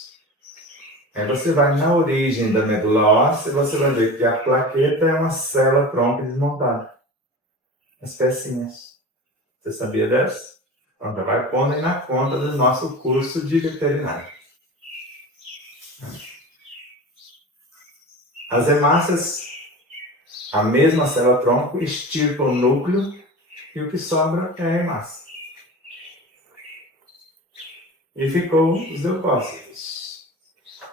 Aí você vai na origem da medula óssea e você vai ver que a plaqueta é uma célula tronco desmontada. As pecinhas. Você sabia dessa? Então já vai pondo aí na conta do nosso curso de veterinário. As hemácias, a mesma célula tronco, extirpa o núcleo e o que sobra é a hemácia. E ficou os leucócitos.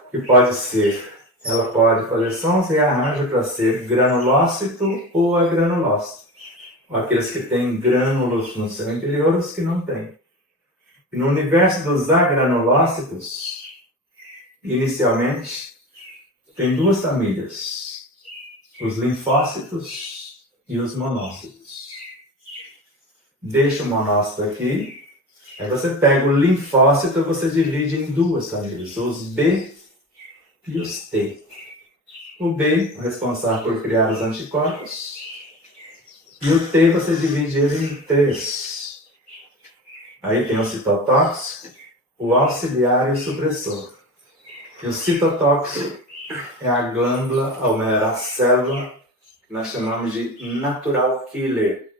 Que pode ser, ela pode fazer sons e arranjo para ser granulócito ou agranulócito. Ou aqueles que têm grânulos no seu interior, os que não têm. E no universo dos agranulócitos, inicialmente, tem 2 famílias. Os linfócitos e os monócitos. Deixa o monócito aqui. Aí você pega o linfócito e você divide em 2 famílias. Os B e os T. O B, responsável por criar os anticorpos, e o T você divide ele em 3. Aí tem o citotóxico, o auxiliar e o supressor. E o citotóxico é a glândula, ou melhor, a célula que nós chamamos de natural killer,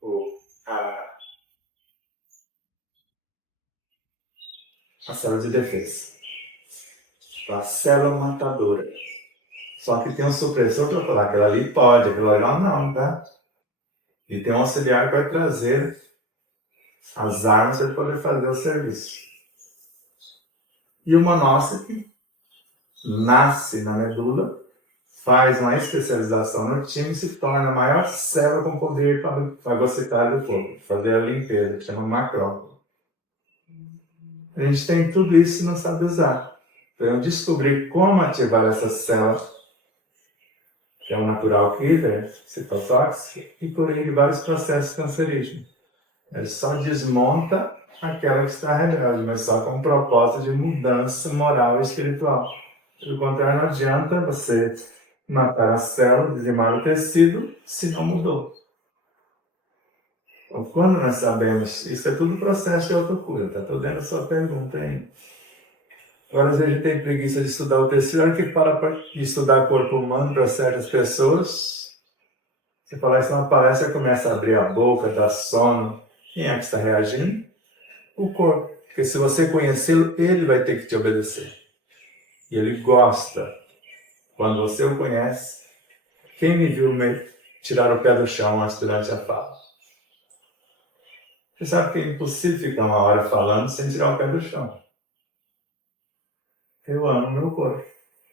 ou a célula de defesa. A célula matadora. Só que tem um supressor para falar, aquela ali pode, aquela ali não, tá? E tem um auxiliar que vai trazer as armas para ele poder fazer o serviço. E o monócito nasce na medula, faz uma especialização no time e se torna a maior célula com poder fagocitário do corpo, fazer a limpeza, que chama macrófago. A gente tem tudo isso e não sabe usar. Então, descobrir como ativar essa célula, que é o natural killer, citotóxico, e por aí vários processos cancerígenos. Ele só desmonta aquela que está rebelde, mas só com o propósito de mudança moral e espiritual. Pelo contrário, não adianta você matar a célula, dizimar o tecido, se não mudou. Então, quando nós sabemos, isso é tudo processo de autocura, tá? Estou dando a sua pergunta aí. Agora, às vezes a gente tem preguiça de estudar o tecido, olha que fala de estudar corpo humano para certas pessoas. Você fala isso numa palestra, começa a abrir a boca, dá sono. Quem é que está reagindo? O corpo. Porque se você conhecê-lo, ele vai ter que te obedecer. E ele gosta. Quando você o conhece, quem me viu tirar o pé do chão antes durante a fala? Você sabe que é impossível ficar uma hora falando sem tirar o pé do chão. Eu amo meu corpo.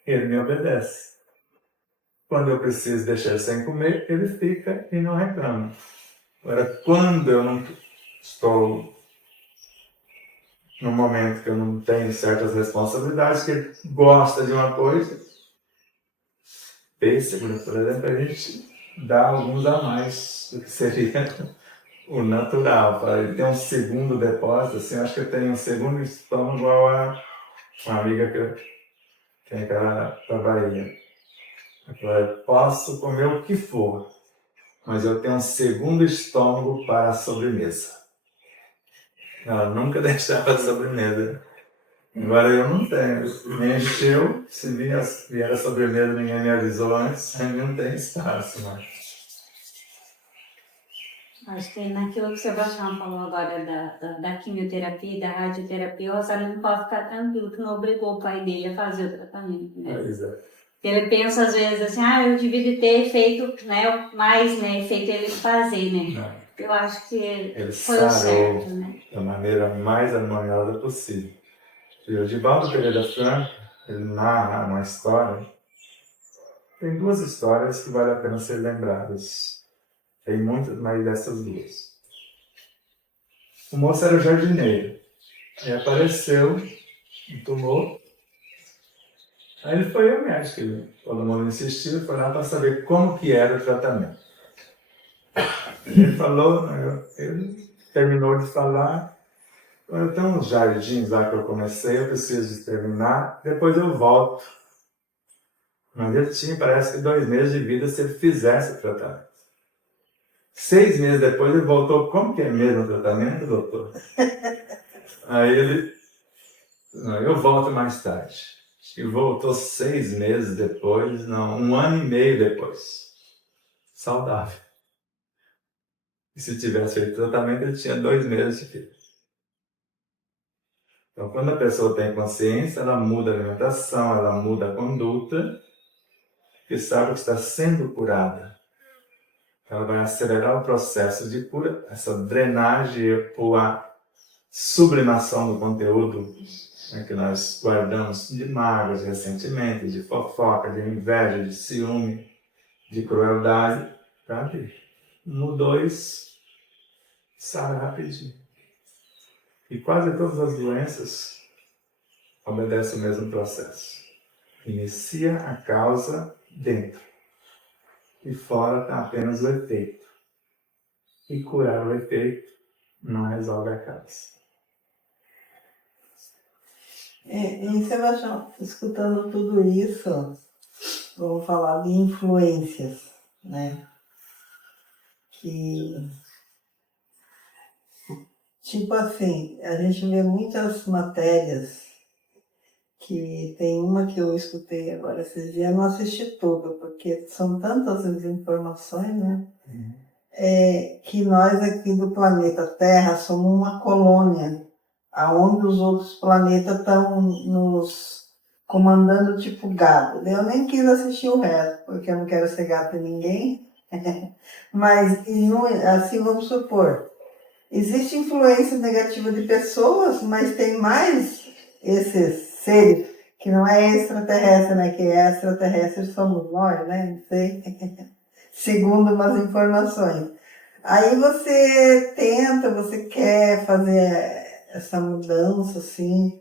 Ele me obedece. Quando eu preciso deixar ele sem comer, ele fica e não reclama. Agora, quando eu não estou no momento que eu não tenho certas responsabilidades, que ele gosta de uma coisa, pêssego, por exemplo, a gente dá alguns a mais do que seria o natural. Para ele ter um segundo depósito, assim, eu acho que eu tenho um segundo estômago igual a uma amiga que eu tenho que era da Bahia. Eu falei, posso comer o que for, mas eu tenho um segundo estômago para a sobremesa. Ela nunca deixava a sobremesa. Agora eu não tenho. Me encheu, se vier a sobremesa, ninguém me avisou antes, aí não tem espaço mais. Acho que naquilo que o Sebastião falou agora da quimioterapia e da radioterapia, o Rosário não pode ficar tranquilo que não obrigou o pai dele a fazer o tratamento, né? Pois é. Ele pensa às vezes assim, eu devia ter feito, né, mais, né, feito ele fazer, né? Não. Eu acho que Ele foi o sarou certo, né? da maneira mais harmoniosa possível. E o Divaldo Pereira Franco, ele narra uma história. Tem duas histórias que vale a pena ser lembradas. Tem muitas, mas dessas duas. O moço era o jardineiro. Aí apareceu um tumor. Aí ele foi ao médico. Todo mundo insistiu e foi lá para saber como que era o tratamento. Ele falou, ele terminou de falar. Eu tenho uns jardins lá que eu comecei, eu preciso de terminar, depois eu volto. Mas ele tinha, parece que 2 meses de vida se ele fizesse o tratamento. 6 meses depois ele voltou, como que é mesmo o tratamento, doutor? Aí ele, não, eu volto mais tarde. E voltou 6 meses depois, não, 1 ano e meio depois. Saudável. E se tivesse feito tratamento, ele tinha 2 meses de vida. Então, quando a pessoa tem consciência, ela muda a alimentação, ela muda a conduta, e sabe que está sendo curada. Ela vai acelerar o processo de cura, essa drenagem ou a sublimação do conteúdo, né, que nós guardamos de mágoas, de ressentimento, de fofoca, de inveja, de ciúme, de crueldade, tá? Mudou isso, sabe, rapidinho. E quase todas as doenças obedecem o mesmo processo. Inicia a causa dentro. E fora está apenas o efeito. E curar o efeito não resolve a causa. E Sebastião, escutando tudo isso, vamos falar de influências, né? Que, tipo assim, a gente vê muitas matérias que tem uma que eu escutei agora esses dias, eu não assisti toda, porque são tantas as informações, né? Que nós aqui do planeta Terra somos uma colônia, aonde os outros planetas estão nos comandando tipo gado. Eu nem quis assistir o resto, porque eu não quero ser gato de ninguém. Mas, assim, vamos supor, existe influência negativa de pessoas, mas tem mais esses seres, que não é extraterrestre, né? Que é extraterrestre somos nós, né? Não sei. Segundo umas informações. Aí você quer fazer essa mudança, assim,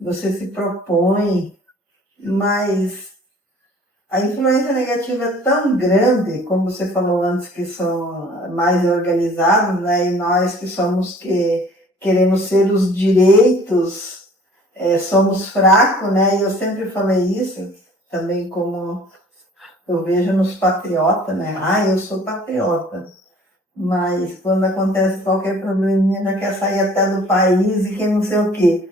você se propõe, mas a influência negativa é tão grande, como você falou antes, que são mais organizados, né? E nós que somos que queremos ser os direitos, somos fracos, né? E eu sempre falei isso, também como eu vejo nos patriotas, né? Eu sou patriota. Mas quando acontece qualquer probleminha, já quer sair até do país e que não sei o quê.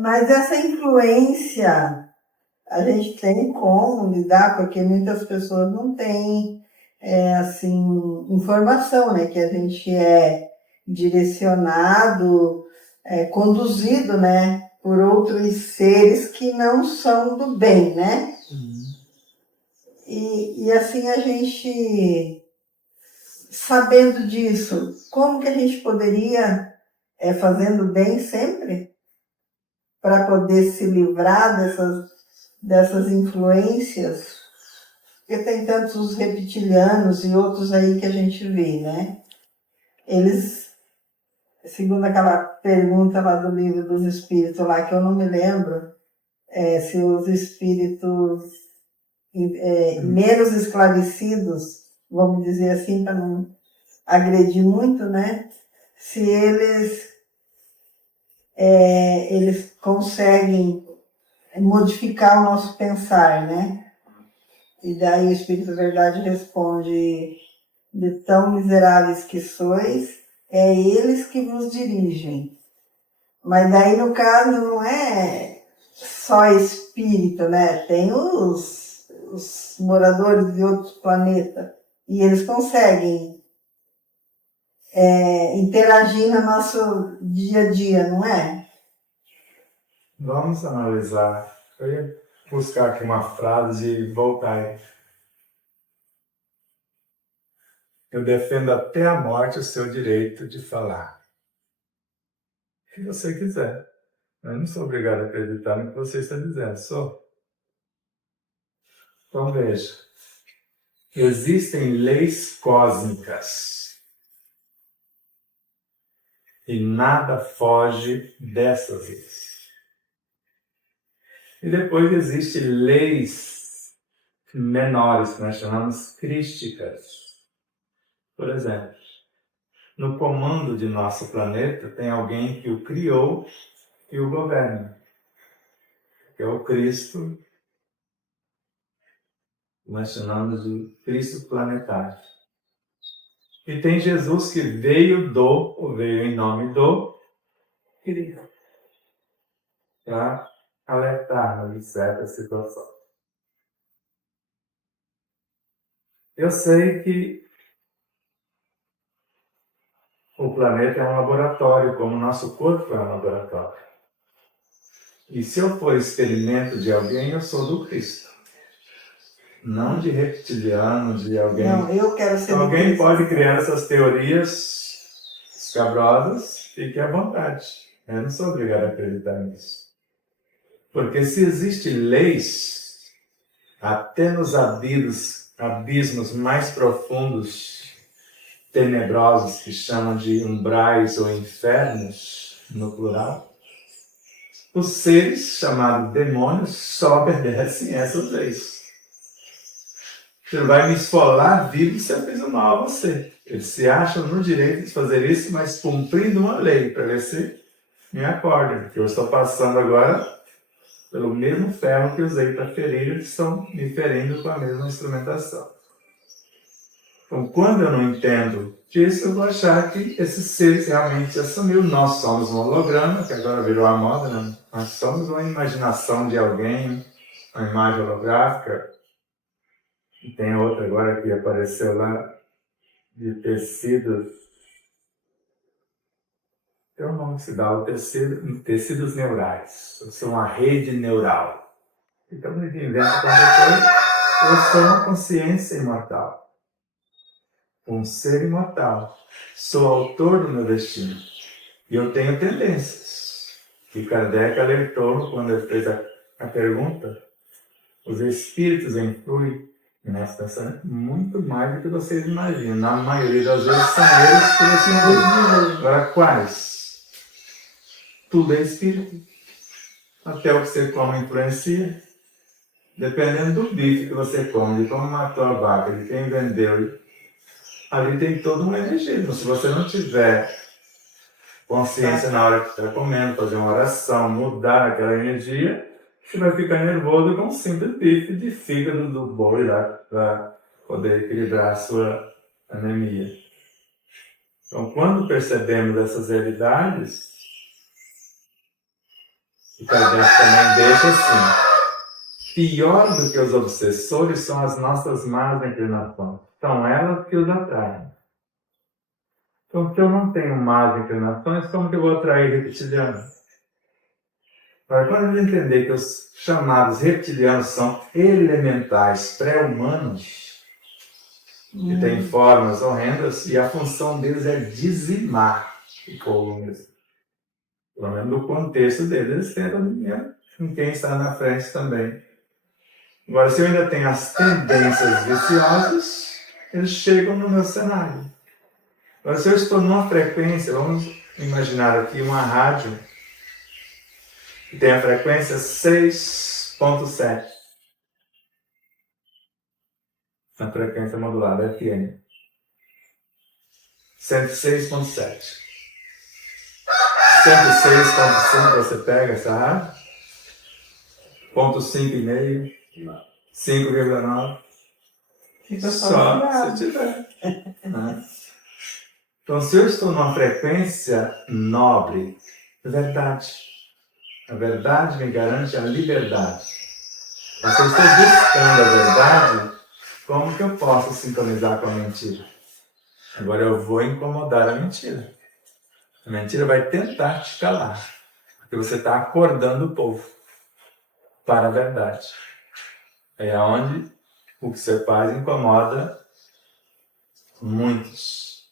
Mas essa influência a gente tem como lidar, porque muitas pessoas não têm assim, informação, né? Que a gente é direcionado, conduzido, né? Por outros seres que não são do bem, né? E assim a gente, sabendo disso, como que a gente poderia, fazendo bem sempre, para poder se livrar dessas influências? Porque tem tantos os reptilianos e outros aí que a gente vê, né? Eles segundo aquela pergunta lá do livro dos espíritos lá, que eu não me lembro, se os espíritos menos esclarecidos, vamos dizer assim, para não agredir muito, né? Se eles conseguem modificar o nosso pensar, né? E daí o Espírito da Verdade responde: de tão miseráveis que sois, é eles que vos dirigem. Mas daí, no caso, não é só espírito, né? Tem os moradores de outros planetas. E eles conseguem interagir no nosso dia a dia, não é? Vamos analisar. Eu ia buscar aqui uma frase de Voltaire. Eu defendo até a morte o seu direito de falar. Se você quiser. Eu não sou obrigado a acreditar no que você está dizendo, sou. Então veja. Existem leis cósmicas. E nada foge dessas leis. E depois existem leis menores, que nós chamamos crísticas. Por exemplo, no comando de nosso planeta tem alguém que o criou e o governa, que é o Cristo, nós chamamos de Cristo planetário. E tem Jesus que veio em nome do Cristo, para alertar de certa situação. Eu sei que o planeta é um laboratório, como o nosso corpo é um laboratório. E se eu for experimento de alguém, eu sou do Cristo. Não de reptiliano, de alguém. Não, eu quero ser Então, do alguém Cristo. pode criar essas teorias escabrosas, fique à vontade. Eu não sou obrigado a acreditar nisso. Porque se existem leis, até nos abismos mais profundos, tenebrosos, que chamam de umbrais ou infernos, no plural, os seres chamados demônios só obedecem essas leis. Você vai me esfolar vivo se eu fiz o mal a você. Eles se acham no direito de fazer isso, mas cumprindo uma lei, para ver se me acordam. Porque eu estou passando agora pelo mesmo ferro que usei para ferir, eles estão me ferindo com a mesma instrumentação. Então, quando eu não entendo disso, eu vou achar que esses seres realmente assumiram. Nós somos um holograma, que agora virou a moda, né? Nós somos uma imaginação de alguém, uma imagem holográfica. E tem outra agora que apareceu lá, de tecidos. Tem um nome que se dá, tecidos neurais. Eu sou uma rede neural. Então, a gente inventa qualquer coisa. Eu sou uma consciência imortal. Um ser imortal. Sou autor do meu destino. E eu tenho tendências. E Kardec alertou quando ele fez a pergunta. Os espíritos influem nessa pensamento muito mais do que vocês imaginam. Na maioria das vezes são eles que você induzem. Agora, quais? Tudo é espírito. Até o que você come influencia. Dependendo do bife que você come, de como matou a vaca, de quem vendeu, ali tem toda uma energia. Então, se você não tiver consciência na hora que está comendo, fazer uma oração, mudar aquela energia, você vai ficar nervoso com um simples bife de fígado do boi lá, para poder equilibrar a sua anemia. Então, quando percebemos essas realidades, o Kardec também deixa assim: pior do que os obsessores são as nossas más inclinações. São elas que os atraem. Então, se eu não tenho más inclinações, como que eu vou atrair reptiliano? Agora, quando a gente entender que os chamados reptilianos são elementais pré-humanos, que têm formas horrendas, e a função deles é dizimar o povo mesmo. Pelo menos no contexto deles, eles tentam com quem está na frente também. Agora, se eu ainda tenho as tendências viciosas, eles chegam no meu cenário. Agora, se eu estou numa frequência, vamos imaginar aqui uma rádio que tem a frequência 6.7. Na frequência modulada FM. 106.7. 106.5 você pega essa rádio. 0.5,5. 5,9. Fica Só se tiver. Né? Então, se eu estou numa frequência nobre, verdade. A verdade me garante a liberdade. Mas se eu estou buscando a verdade, como que eu posso sintonizar com a mentira? Agora eu vou incomodar a mentira. A mentira vai tentar te calar. Porque você está acordando o povo para a verdade. É onde o que você faz incomoda muitos.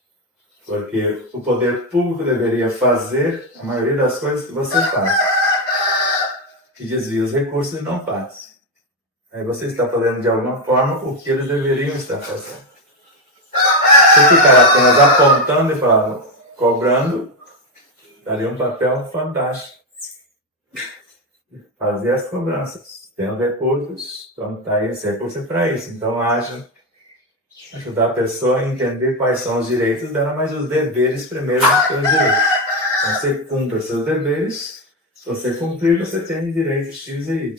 Porque o poder público deveria fazer a maioria das coisas que você faz. Que desvia os recursos e não faz. Aí você está fazendo de alguma forma o que eles deveriam estar fazendo. Se ficar apenas apontando e falando, cobrando, daria um papel fantástico. Fazer as cobranças. Tendo recursos, então tá aí, esse recurso é para isso. Então ajudar a pessoa a entender quais são os direitos dela, mas os deveres primeiro dos seus direitos. Então você cumpre os seus deveres, se você cumprir, você tem direitos X e Y.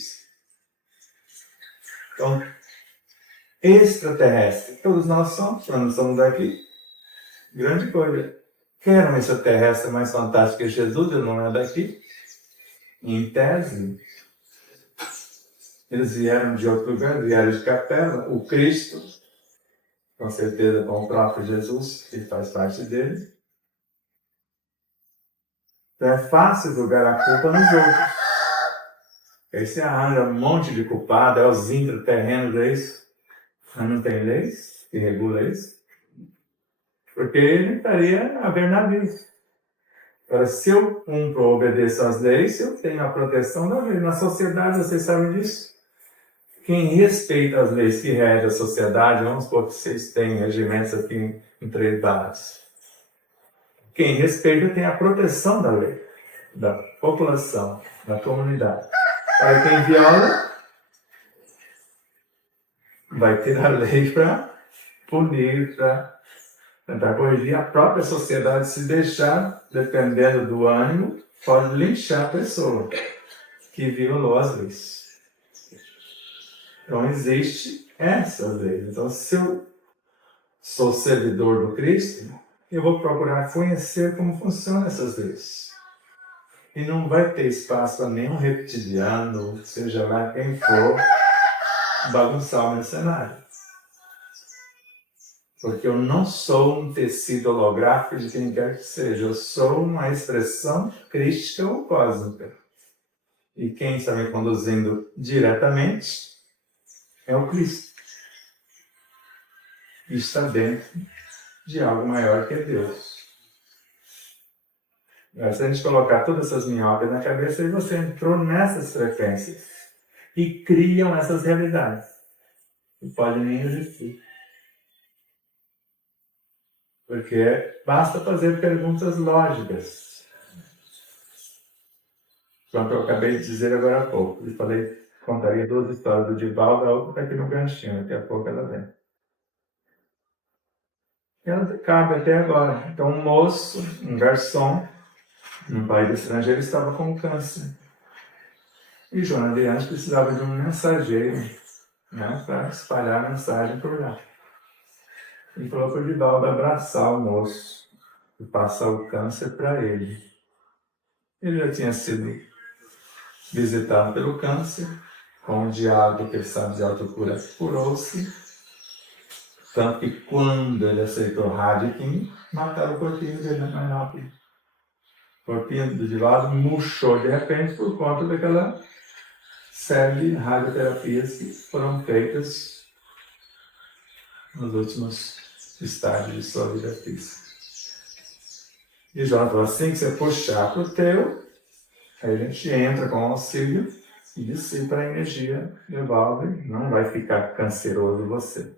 Então, extraterrestre, todos nós somos, nós somos daqui. Grande coisa. Quer um extraterrestre mais fantástico que Jesus, ele não é daqui. Em tese, eles vieram de outro lugar, vieram de Capela. O Cristo, com certeza com o próprio Jesus, que faz parte dele. Então é fácil jogar a culpa nos outros. Aí você arranja um monte de culpado, é os intraterrenos, é isso. Mas não tem leis que regula isso. Porque ele estaria a ver navios. Agora, se eu cumpro ou obedeço às leis, eu tenho a proteção da lei. Na sociedade, vocês sabem disso. Quem respeita as leis que regem a sociedade, vamos supor que vocês têm regimentos aqui em 3 bairros. Quem respeita tem a proteção da lei, da população, da comunidade. Para quem viola, vai ter a lei para punir, para tentar corrigir. A própria sociedade, se deixar, dependendo do ânimo, pode linchar a pessoa que violou as leis. Então, existe essas leis. Então, se eu sou servidor do Cristo, eu vou procurar conhecer como funcionam essas leis. E não vai ter espaço para nenhum reptiliano, seja lá quem for, bagunçar o meu cenário. Porque eu não sou um tecido holográfico de quem quer que seja. Eu sou uma expressão crística ou cósmica. E quem está me conduzindo diretamente é o Cristo. E está dentro de algo maior que Deus. Se a gente colocar todas essas minhocas na cabeça, e você entrou nessas frequências. E criam essas realidades. Que podem nem existir. Porque basta fazer perguntas lógicas. Quanto eu acabei de dizer agora há pouco. Eu falei, contaria 2 histórias do Divaldo, a outra está aqui no ganchinho, daqui a pouco ela vem. Ela cabe até agora. Então um moço, um garçom, num país estrangeiro, estava com câncer. E Joana de Anjos precisava de um mensageiro, né, para espalhar a mensagem por lá. Ele falou para o Divaldo abraçar o moço e passar o câncer para ele. Ele já tinha sido visitado pelo câncer, com o diabo que ele sabe de autocura, curou-se. Tanto que quando ele aceitou Radicum, mataram o corpinho dele mais rápido. O corpinho do Divaldo murchou de repente por conta daquela série de radioterapias que foram feitas nos últimos estágios de sua vida física. E Joana falou, assim que você puxar para o teu, aí a gente entra com o auxílio e dissipa a energia, devolve, não vai ficar canceroso você.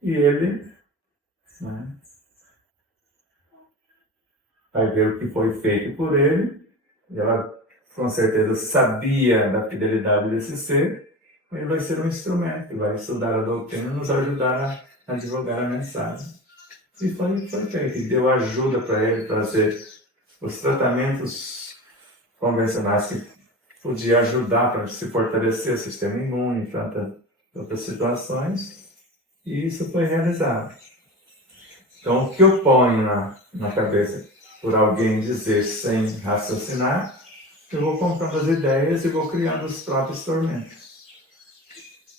E ele, né, vai ver o que foi feito por ele, e ela com certeza sabia da fidelidade desse ser, ele vai ser um instrumento, vai estudar a doutrina e nos ajudar a divulgar a mensagem. E foi feito, e deu ajuda para ele fazer os tratamentos convencionais que podia ajudar para se fortalecer o sistema imune, tantas outras situações, e isso foi realizado. Então, o que eu ponho na cabeça por alguém dizer sem raciocinar, eu vou comprando as ideias e vou criando os próprios tormentos.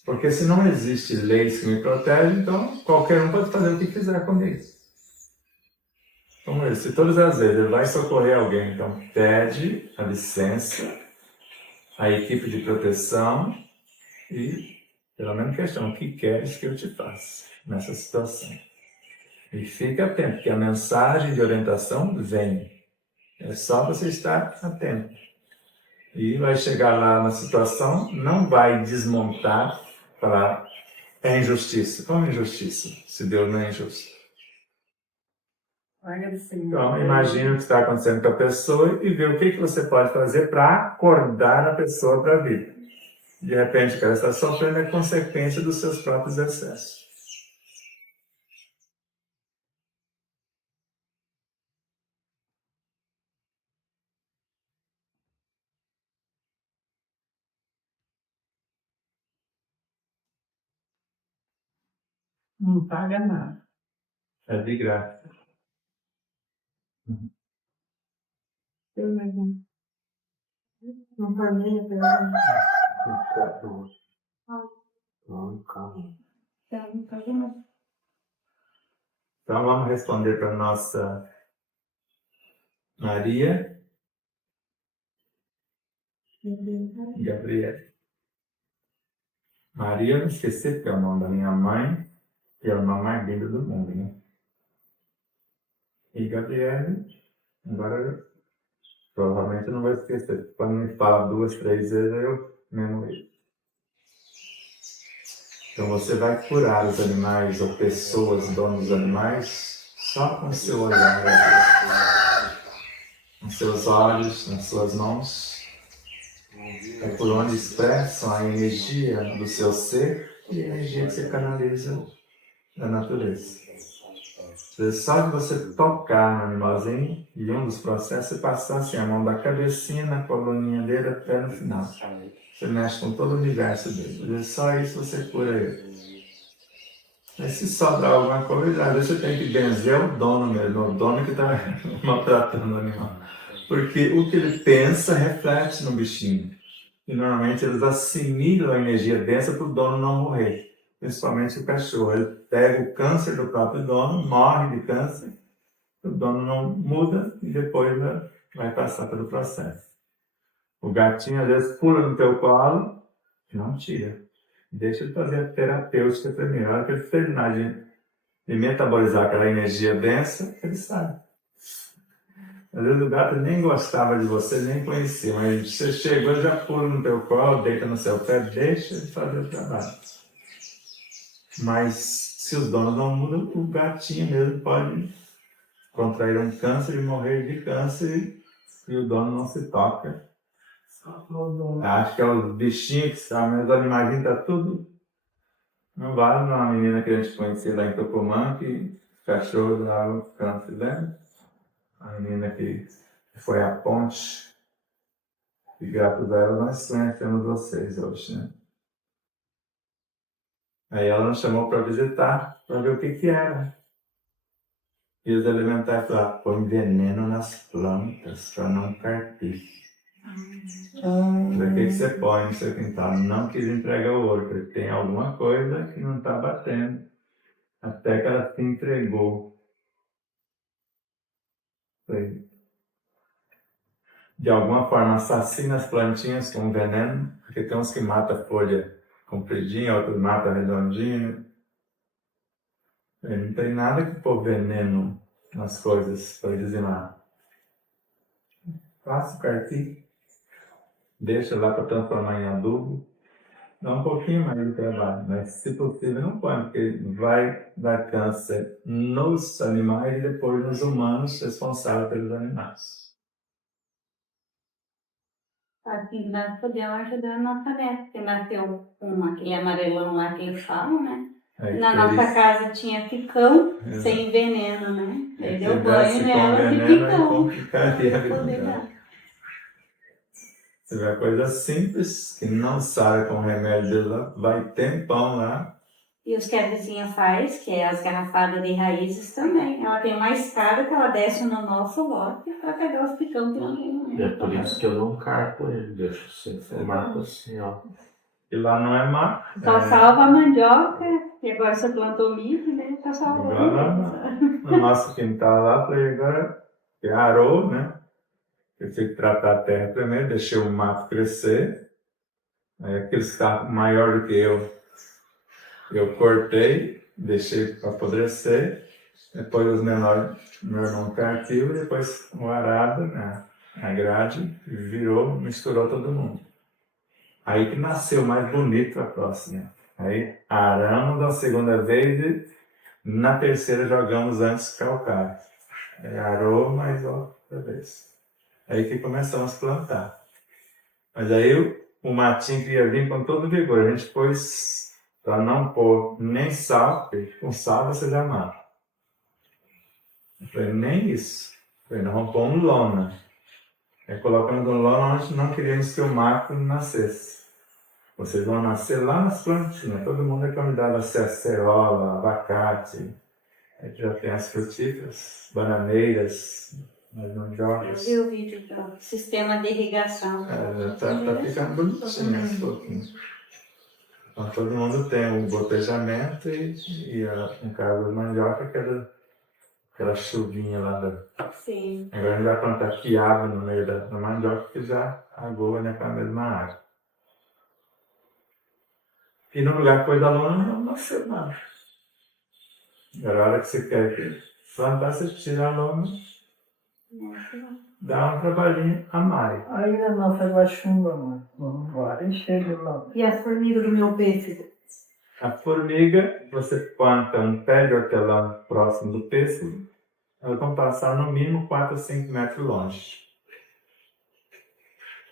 Porque se não existe leis que me protegem, então qualquer um pode fazer o que quiser comigo. Como ele, se todas as vezes ele vai socorrer alguém, então pede a licença à equipe de proteção e, pelo menos, questão: o que queres que eu te faça nessa situação? E fique atento, que a mensagem de orientação vem. É só você estar atento. E vai chegar lá na situação, não vai desmontar, falar: é injustiça. Como injustiça? Se Deus não é injusto. Então, imagina o que está acontecendo com a pessoa e vê o que você pode fazer para acordar a pessoa para a vida. De repente, o que ela está sofrendo é consequência dos seus próprios excessos. Não paga nada. É de graça. Não formei a pergunta. Não, calma. Não paga nada. Então, vamos responder para a nossa Maria e Gabriela. Maria, eu não esqueci que é o nome da minha mãe, que é o nome mais lindo do mundo, né? E Gabriela, agora eu provavelmente não vou esquecer. Quando me fala 2, 3 vezes, eu memorizo. Então você vai curar os animais ou pessoas, donos dos animais, só com o seu olhar, com seus olhos, nas suas mãos. É por onde expressam a energia do seu ser e a energia que você canaliza da natureza. Só de você tocar no animalzinho, e um dos processos é passar assim, a mão da cabecinha na coluninha dele até no final. Você mexe com todo o universo dele. Só isso você cura ele. Mas se sobrar alguma coisa, às vezes você tem que benzer o dono mesmo, o dono que está maltratando o animal. Porque o que ele pensa reflete no bichinho. E normalmente eles assimilam a energia densa para o dono não morrer. Principalmente o cachorro. Ele pega o câncer do próprio dono, morre de câncer, o dono não muda e depois vai passar pelo processo. O gatinho às vezes pula no teu colo, não tira. Deixa ele fazer a terapêutica primeiro. A hora que ele terminar de metabolizar aquela energia densa, ele sai. Às vezes o gato nem gostava de você, nem conhecia, mas você chegou, já pula no teu colo, deita no seu pé, deixa ele fazer o trabalho. Mas se os donos não mudam, o gatinho mesmo pode contrair um câncer e morrer de câncer e o dono não se toca. Acho que é os bichinhos que são, os animaizinhos, tá tudo. Não vale uma menina que a gente conhecia lá em Tucumã, que cachorro dava o câncer, lembra? A menina que foi à ponte, e graças a ela nós conhecemos vocês hoje, né? Aí ela nos chamou para visitar, para ver o que era. E os alimentares falaram: põe veneno nas plantas para não carpir. O que você põe no seu quintal? Não quis entregar o ouro, porque tem alguma coisa que não está batendo. Até que ela se entregou. Foi. De alguma forma assassina as plantinhas com veneno, porque tem uns que matam a folha compridinha, outros matam redondinha. Não tem nada que pôr veneno nas coisas para dizimar. Faça o carpir, deixa lá para transformar em adubo, Dá um pouquinho mais de trabalho, mas se possível não põe, porque vai dar câncer nos animais e depois nos humanos responsáveis pelos animais. Aqui nós podemos ajudar a nossa neta, porque nasceu aquele amarelão lá que eles falam, né? Aí Na fez- nossa casa tinha picão Exato. sem veneno, né? Ele Se deu tivesse banho com nela de veneno, aí picão. complicaria a vida Poder dela. dar. Se tiver coisa simples, que não sai com o remédio dela, vai tempão lá. E os que a vizinha faz, que é as garrafadas de raízes também. Ela tem uma escada que ela desce no nosso lote para pegar os picão que não tem. E é por isso que eu não carpo ele, deixo assim, eu marco assim, ó. E lá não é má. Só salva a mandioca, e agora você plantou milho, né? Tá salvando. Agora, no nosso quintal lá, falei, agora que arou, né? Eu tive que tratar a terra primeiro, deixei o mato crescer. Aí aqueles que estavam maior do que eu cortei, deixei para apodrecer. Depois os menores, meu irmão partiu e depois o arado, né? A grade, virou, misturou todo mundo. Aí que nasceu mais bonito a próxima. Aí aramos da segunda vez e na terceira jogamos antes calcário. Aí arou, mas outra vez. Aí que começamos a plantar. Mas aí o matinho que ia vir com todo vigor. A gente pôs para não pôr nem sal, porque com sal você já mata. Eu falei, nem isso. Eu falei, nós vamos pôr um lona. Aí colocamos um lona onde não queríamos que o mato nascesse. Vocês vão nascer lá nas plantinhas. Todo mundo é convidado a acerola, abacate. Aí já tem as frutíferas, bananeiras, as Eu mandiocas. vi o vídeo do sistema de irrigação. Já tá ficando bonitinho aos pouquinhos. Então todo mundo tem um gotejamento e um caso de mandioca, aquela chuvinha lá da. Sim. Agora a gente vai plantar quiabo no meio da mandioca que já agoa, né, com a mesma água. E no lugar que foi da lona não nasceu nada. Agora a hora que você quer plantar, você tira a lona, dá um trabalhinho a mais. Aí a nossa guaxumba, mano, vai encher de lama. E a formiga do meu pêssego? A formiga, você planta um pé de hortelã próximo do pêssego, elas vão passar no mínimo 4 a 5 metros longe.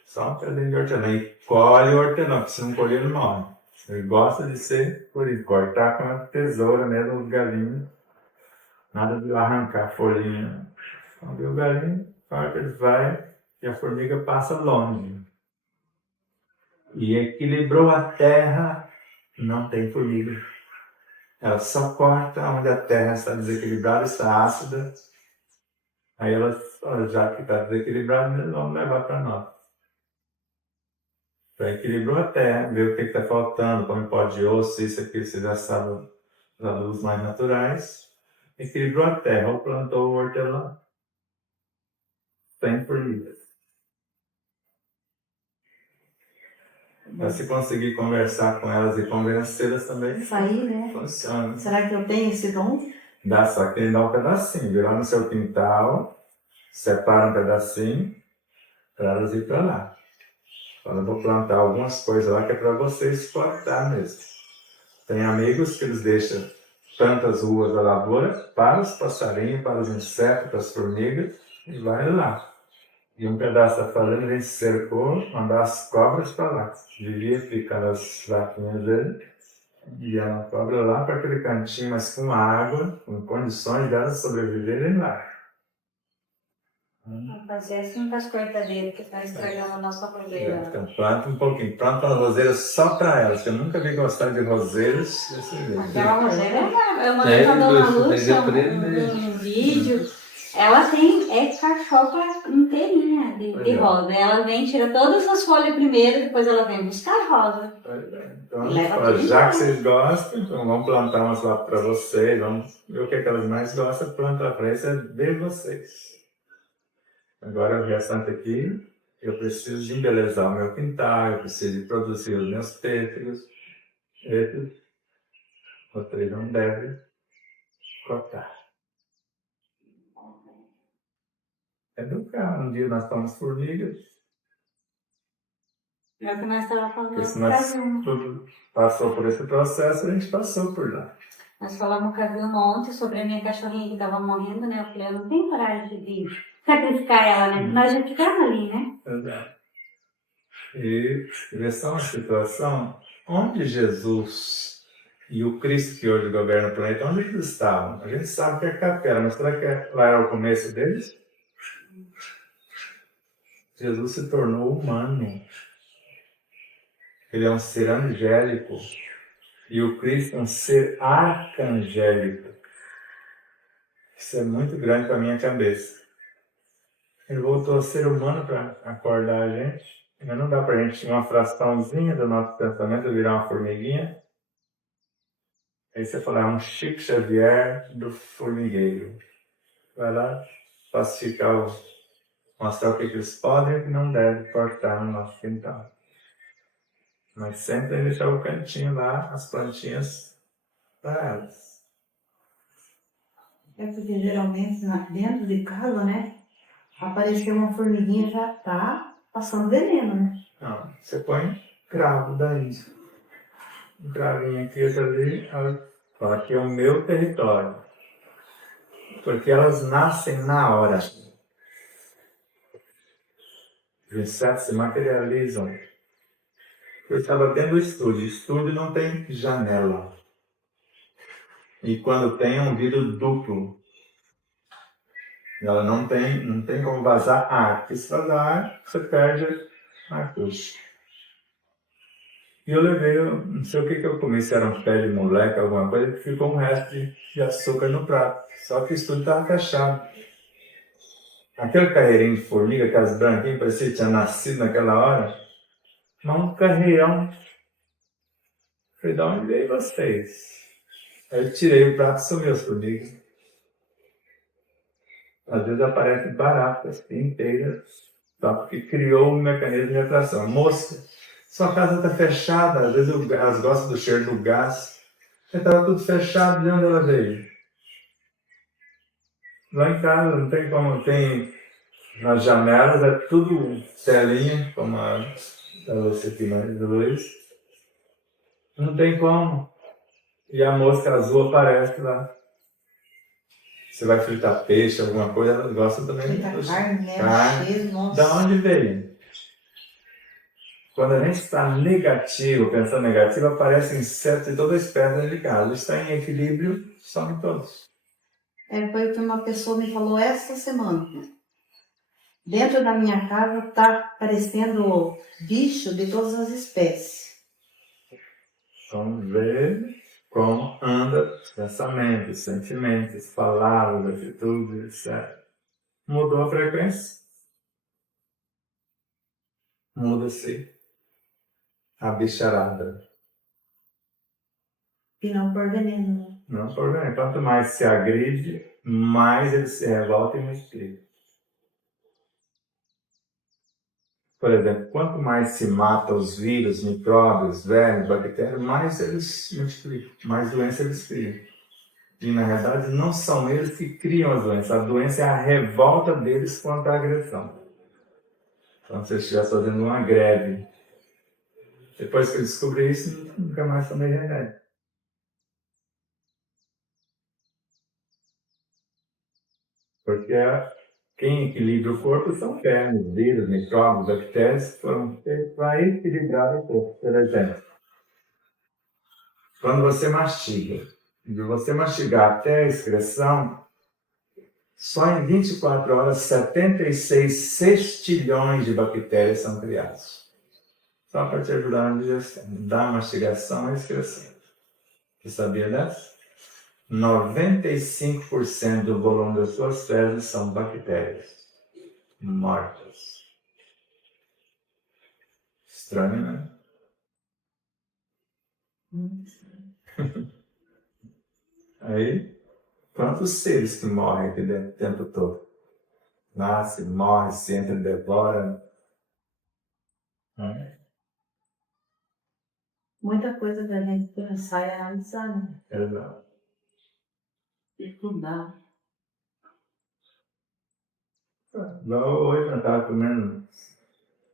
Só um pedacinho de hortelã. E colhe o hortelã, porque se não colher, ele morre. Ele gosta de ser por isso, cortar com a tesoura mesmo, os galinhos. Nada de arrancar a folhinha. Quando o galinho, claro que ele vai e a formiga passa longe. E equilibrou a terra, não tem formiga. Ela só corta onde a terra está desequilibrada, está ácida. Aí ela, olha, já que está desequilibrada, vamos levar para nós. Então, equilibrou a terra, vê o que está faltando, põe pó de osso, isso aqui, você já sabe os adubos mais naturais. Equilibrou a terra, ou plantou o hortelã, tem formigas. Mas se conseguir conversar com elas e convencê-las também, Isso aí, né? funciona. Será que eu tenho esse dom? Dá só que tem que dar um pedacinho, virar no seu quintal, separa um pedacinho para elas ir para lá. Fala, vou plantar algumas coisas lá que é para vocês plantar mesmo. Tem amigos que eles deixam tantas ruas da lavoura para os passarinhos, para os insetos, para as formigas, e vai lá. E um pedaço da fazenda a gente cercou, mandar as cobras para lá. Vivia ficando as vaquinhas dele, e a cobra lá para aquele cantinho, mas com água, com condições delas sobreviverem lá. Vamos fazer assim com as cortadeiras que está estragando a nossa roseira. Então planta um pouquinho, planta uma roseira só para elas, que eu nunca vi gostar de roseiras desse jeito. Aquela roseira, eu mandei pra Dona Lúcia um vídeo. Ela tem cachopa inteirinha de rosa. Ela vem, tira todas as folhas primeiro, depois ela vem buscar rosa. Então, Leva fala, tudo já embora. que vocês gostam, então vamos plantar umas lá para vocês, vamos ver o que elas mais gostam, plantar para isso é de vocês. Agora o restante aqui, eu preciso de embelezar o meu quintal, eu preciso de produzir os meus pêssegos. Esses vocês não devem cortar. Educar. Um dia nós estamos formigas, É o que nós estávamos Porque falando se com a nós Vilma. tudo passou por esse processo, a gente passou por lá. Nós falamos com a Vilma ontem sobre a minha cachorrinha que estava morrendo, né? Eu falei, eu não tenho coragem de sacrificar ela, né? Nós já ficamos ali, né? Exato. E essa é uma situação onde Jesus e o Cristo que hoje governa o planeta, onde eles estavam? A gente sabe que é capela, mas será que lá era o começo deles? Jesus se tornou humano. Ele é um ser angélico. E o Cristo é um ser arcangélico. Isso é muito grande para a minha cabeça. Ele voltou a ser humano para acordar a gente. Mas não dá para a gente, uma fraçãozinha do nosso pensamento, virar uma formiguinha. Aí você fala, é um Chico Xavier do formigueiro. Vai lá pacificar, mostrar o que eles podem e o que não devem cortar no nosso quintal. Mas sempre deixar o cantinho lá, as plantinhas para elas. É porque geralmente dentro de casa, né? Apareceu uma formiguinha já tá passando veneno, né? Não, você põe cravo daí. Um cravinho aqui, outro ali, ela fala, aqui é o meu território. Porque elas nascem na hora. Os insetos se materializam. Eu estava tendo estúdio. Estúdio não tem janela. E quando tem, é um vidro duplo. Ela não tem como vazar ar. Porque se vazar ar, você perde a acústica. E eu levei, não sei o que eu comi, se era um pé de moleque, alguma coisa, que ficou um resto de açúcar no prato. Só que o estúdio estava fechado. Aquele carreirinho de formiga, aquelas branquinhas, parecia que tinha nascido naquela hora. Mas um carreirão. Falei, de onde veio vocês? Aí eu tirei o prato e sumiu as formigas. Às vezes aparecem baratas inteiras, só porque criou um mecanismo de atração. Mosca, sua casa está fechada, às vezes elas gostam do cheiro do gás. Estava tudo fechado, de onde ela veio? Lá em casa não tem como, tem nas janelas, é tudo telinha, como a você aqui mais luz. Não tem como. E a mosca azul aparece lá. Você vai fritar peixe, alguma coisa, ela gosta também. Muita carne, né? Carne. Cheiro, nossa. Da onde veio? Quando a gente está negativo, pensando negativo, aparecem insetos de toda espécie dentro de casa. Está em equilíbrio, somem todos. Foi o que uma pessoa me falou esta semana. Dentro da minha casa tá aparecendo bicho de todas as espécies. Então, vê como anda os pensamentos, sentimentos, palavras, atitudes, etc. Mudou a frequência? Muda-se a bicharada. E não por veneno, né? Não por bem. Quanto mais se agride, mais ele se revolta e multiplica. Por exemplo, quanto mais se mata os vírus, micróbios, vermes, bactérias, mais eles multiplicam, mais doença eles criam. E na verdade não são eles que criam as doenças, a doença é a revolta deles contra a agressão. Então, se você estiver fazendo uma greve, depois que eu descobri isso, nunca mais tomei remédio. Porque quem equilibra o corpo são vermes, vírus, micróbios, bactérias que foram feitos para equilibrar o corpo. Por exemplo, quando você mastiga, de você mastigar até a excreção, só em 24 horas 76 sextilhões de bactérias são criados. Só para te ajudar na digestão, da mastigação à excreção. Você sabia dessa? 95% do volume das suas fezes são bactérias mortas. Estranho, né? Aí, quantos seres que morrem aqui dentro o tempo todo? Nasce, morre, se entra e devora. Muita coisa da gente pensar e analisar, né? Exato. Estudar. Igual hoje eu estava comendo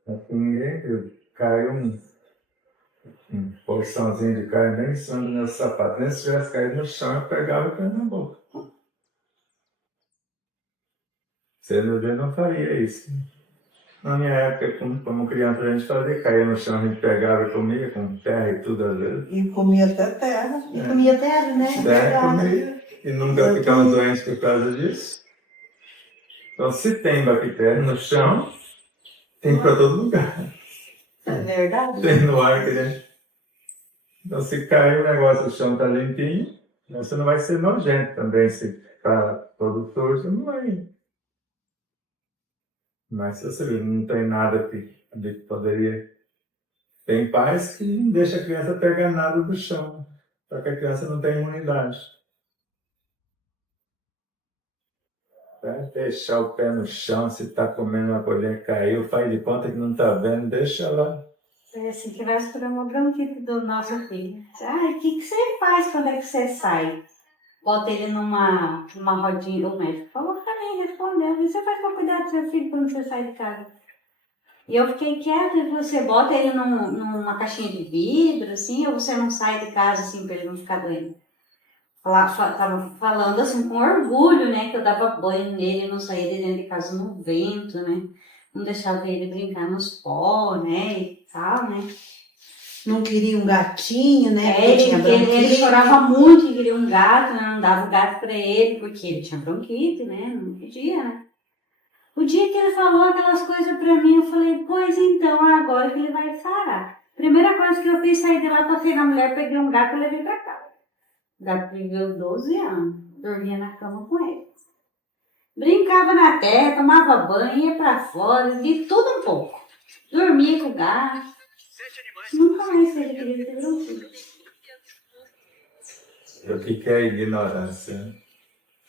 assim, ninguém viu. caiu um porçãozinho de carne bem em cima do meu sapato. Nem se tivesse caído no chão, eu pegava e punha na boca. Você no dia não faria isso. Na minha época, como criança, a gente fazia, caía no chão, a gente pegava e comia com terra e tudo às vezes. E comia até terra. E comia terra, né? Terra Verdade. comia e nunca ficava doente por causa disso. Então, se tem bactéria no chão, tem para todo lugar. É verdade. Tem no ar que gente. Então, se cair o negócio, o chão está limpinho, você não vai ser nojento também. Se ficar todo sujo, não vai. Mas se você não tem nada que poderia. Tem pais que não deixam a criança pegar nada do chão, só que a criança não tem imunidade. Vai deixar o pé no chão, se está comendo uma coisinha que caiu, faz de conta que não está vendo, deixa lá. É assim que vai esperar uma bronquite do nosso filho. O que você faz quando é que você sai? Bota ele numa rodinha, o médico falou pra mim, respondeu. O que você faz pra cuidar do seu filho quando você sai de casa? E eu fiquei quieta, e você bota ele numa caixinha de vidro, assim, ou você não sai de casa, assim, pra ele não ficar doente? Tava falando, assim, com orgulho, né, que eu dava banho nele, não saía de dentro de casa no vento, né, não deixava ele brincar nos pó, né, e tal, né. Não queria um gatinho, né? Porque Ele tinha bronquite. chorava muito que queria um gato, né, não dava o gato pra ele, porque ele tinha bronquite, né, não podia, né. O dia que ele falou aquelas coisas pra mim, eu falei, pois então, agora que ele vai sarar. Primeira coisa que eu fiz, sair de lá, passei na mulher, peguei um gato e levei pra casa. O gato viveu 12 anos, dormia na cama com ele. Brincava na terra, tomava banho, ia pra fora, de tudo um pouco. Dormia com o gato. Nunca mais ele queria ter bronquite. O que é ignorância?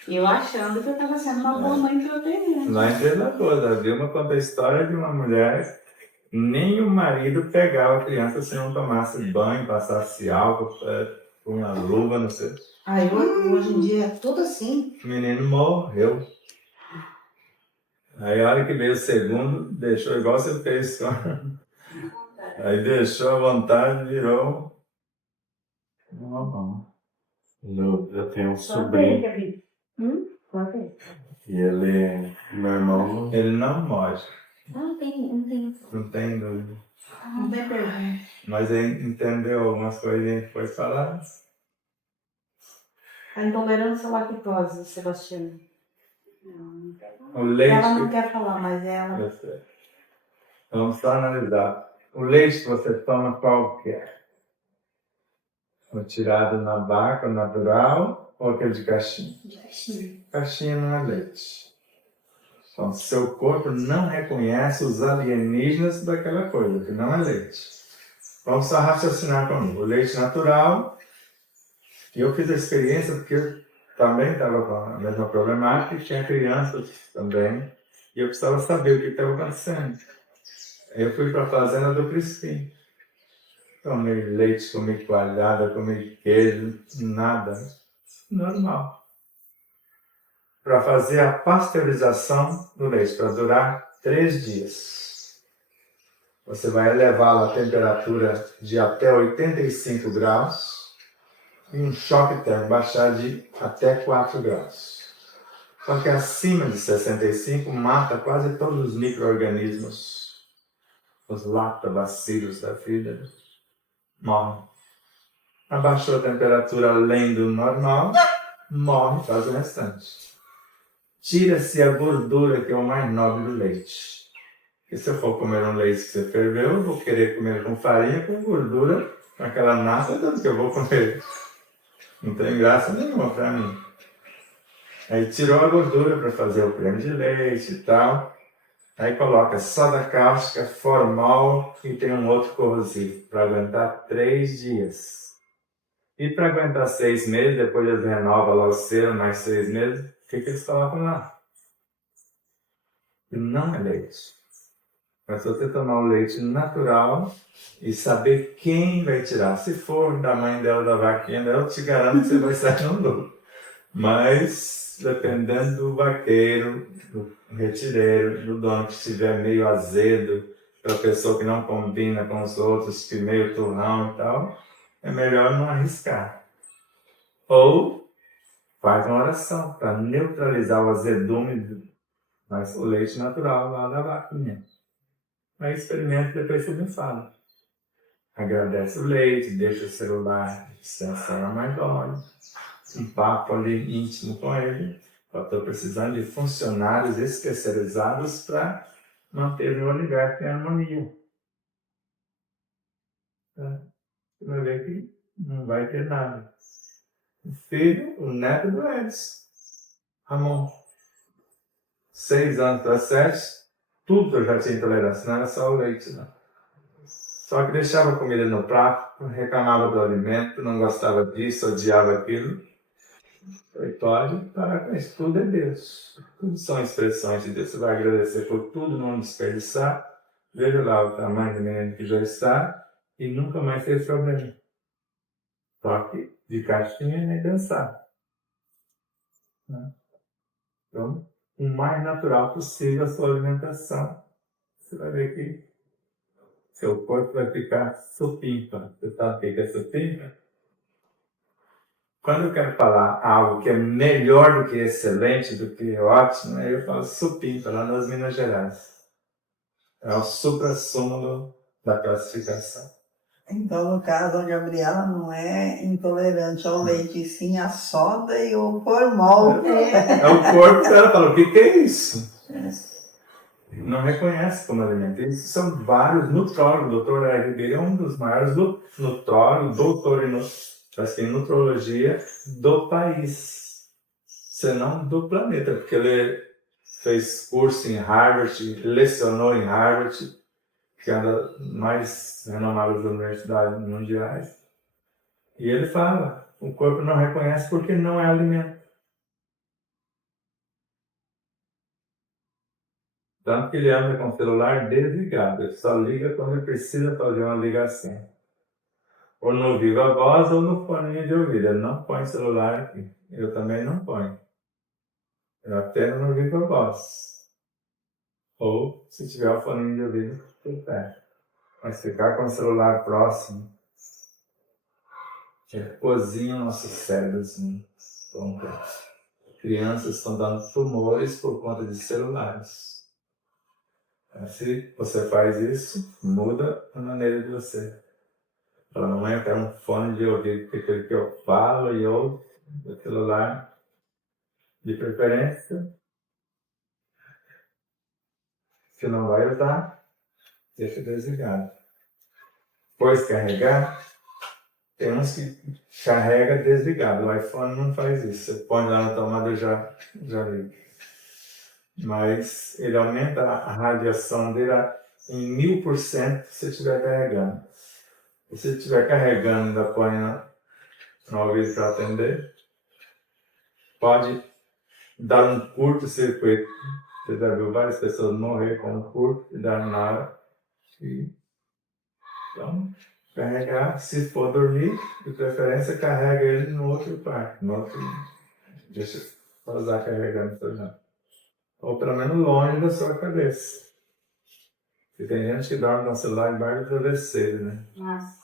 E eu achando que eu tava sendo uma boa mãe protegida. Lá em Pederneiras, a Vilma conta a história de uma mulher, nem o marido pegava a criança se não tomasse banho, passasse álcool, com uma luva, não sei. Ai, hoje em dia é tudo assim. O menino morreu. Aí a hora que veio o segundo, deixou igual você fez. Aí deixou a vontade, virou uma mão. Eu tenho um Só sobrinho que Qual que é? e ele, meu irmão, Ele não morre, Não tem. não tem dúvida. Não tem pergunta. Mas ele entendeu algumas coisinhas que foi falar. A intolerância à lactose, Sebastiana. O leite. Ela não quer falar, mas ela. Eu sei. Vamos só analisar. O leite que você toma qual que é? O tirado na vaca, natural, ou aquele de caixinha? De caixinha. Caixinha não é leite. Então, seu corpo não reconhece os alienígenas daquela coisa, que não é leite. Vamos só raciocinar comigo. O leite natural, e eu fiz a experiência porque eu também estava com a mesma problemática e tinha crianças também, e eu precisava saber o que estava acontecendo. Eu fui para a fazenda do Crispim. Tomei leite, comi coalhada, comi queijo, nada. Normal. Para fazer a pasteurização do leite, para durar 3 dias. Você vai elevá-lo à temperatura de até 85 graus e um choque térmico, baixar de até 4 graus. Só que acima de 65 mata quase todos os micro-organismos. Os lactobacilos da vida morrem. Abaixou a temperatura além do normal, morre, faz o restante. Tira-se a gordura, que é o mais nobre do leite. Porque se eu for comer um leite que você ferveu, eu vou querer comer com farinha, com gordura, com aquela nata, tanto que eu vou comer. Não tem graça nenhuma para mim. Aí tirou a gordura para fazer o creme de leite e tal. Aí coloca soda cáustica, formol e tem um outro corrosivo para aguentar 3 dias. E para aguentar 6 meses, depois eles renovam lá o selo, mais 6 meses, o que eles colocam lá? Não é leite. Mas se você tomar o leite natural e saber quem vai tirar. Se for da mãe dela, da vaquinha dela, eu te garanto que você vai sair no lucro. Mas, dependendo do vaqueiro, do retireiro, do dono que estiver meio azedo, para pessoa que não combina com os outros, que meio turrão e tal, é melhor não arriscar. Ou faz uma oração para neutralizar o azedume, mas o leite natural lá da vaquinha. Aí experimenta e depois você me fala. Agradece o leite, deixa o celular distância mais longe, um papo ali íntimo com ele. Eu estou precisando de funcionários especializados para manter meu universo em harmonia. Tá? Você vai ver que não vai ter nada. O filho, o neto do Edson, Ramon, 6 anos para 7, tudo eu já tinha intolerância, não era só o leite, não. Só que deixava a comida no prato, reclamava do alimento, não gostava disso, odiava aquilo. Falei, pode parar com isso, tudo é Deus. Tudo são expressões de Deus. Você vai agradecer por tudo, não desperdiçar. Veja lá o tamanho do menino que já está e nunca mais teve problema. Só que de caixinha nem dançar. Né? Então, o mais natural possível a sua alimentação. Você vai ver que seu corpo vai ficar supimpa. Você sabe o que é supimpa? Quando eu quero falar algo que é melhor do que excelente, do que ótimo, aí eu falo supimpa, lá nas Minas Gerais. É o suprassumo da classificação. Então, no caso, a Gabriela não é intolerante ao leite, e sim a soda e o formol. É o corpo dela fala, o que é isso? Não reconhece como alimento. Isso são vários nutrólogos. O Dr. R. Ribeiro é um dos maiores nutrólogos, doutor em nutrologia do país, senão do planeta, porque ele fez curso em Harvard, lecionou em Harvard, que é uma das mais renomadas universidades mundiais. E ele fala, o corpo não reconhece porque não é alimento. Tanto que ele anda com o celular desligado, ele só liga quando ele precisa fazer uma ligação. Ou no viva voz ou no fone de ouvido. Ele não põe celular aqui. Eu também não ponho. Eu até no viva voz. Ou, se tiver o fone de ouvido, tudo perto. Mas ficar com o celular próximo, cozinha o nosso cérebro assim. Crianças estão dando tumores por conta de celulares. Se você faz isso, muda a maneira de você. Fala, mamãe, eu quero um fone de ouvido, porque aquele que eu falo e ouço, o celular, de preferência. Se não vai usar, deixa desligado. Depois carregar, tem uns que carrega desligado. O iPhone não faz isso. Você põe lá na tomada e já liga. Mas ele aumenta a radiação dele em 1000% se você estiver carregando. E se você estiver carregando, ainda põe no ouvido para atender, pode dar um curto-circuito. Você já viu várias pessoas morrer com um curto e dar nada. Então, carregar, se for dormir, de preferência carrega ele no outro quarto. Deixa eu usar carregando por não. Ou pelo menos longe da sua cabeça. Porque tem gente que dorme no celular embaixo do travesseiro, né? Nossa,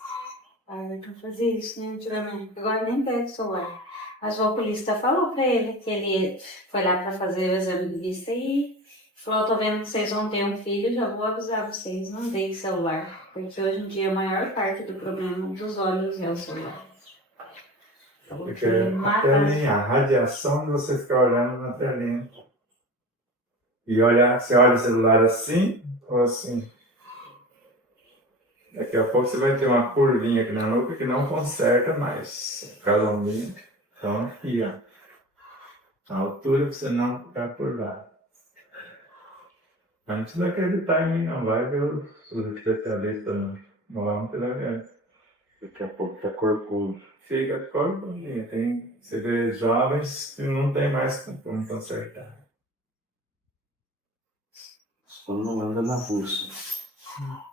eu fazia isso, né, antigamente. Agora nem pega o celular. Mas o oculista falou pra ele que ele foi lá pra fazer o exame de vista e falou, tô vendo que vocês vão ter um filho, já vou avisar vocês, não deem celular. Porque hoje em dia a maior parte do problema dos olhos é o celular. Porque a telinha, a radiação de você ficar olhando na telinha. E você olha o celular assim ou assim. Daqui a pouco você vai ter uma curvinha aqui na nuca que não conserta mais. Calomia. Então aqui, ó. A altura pra você não ficar curvado. Mas não precisa acreditar em mim, não. Vai ver os especialistas no ramo, você vai ver. Daqui a pouco tá corpudo. Fica corcundinha. Você vê jovens que não tem mais como consertar. Só não anda na pulsa.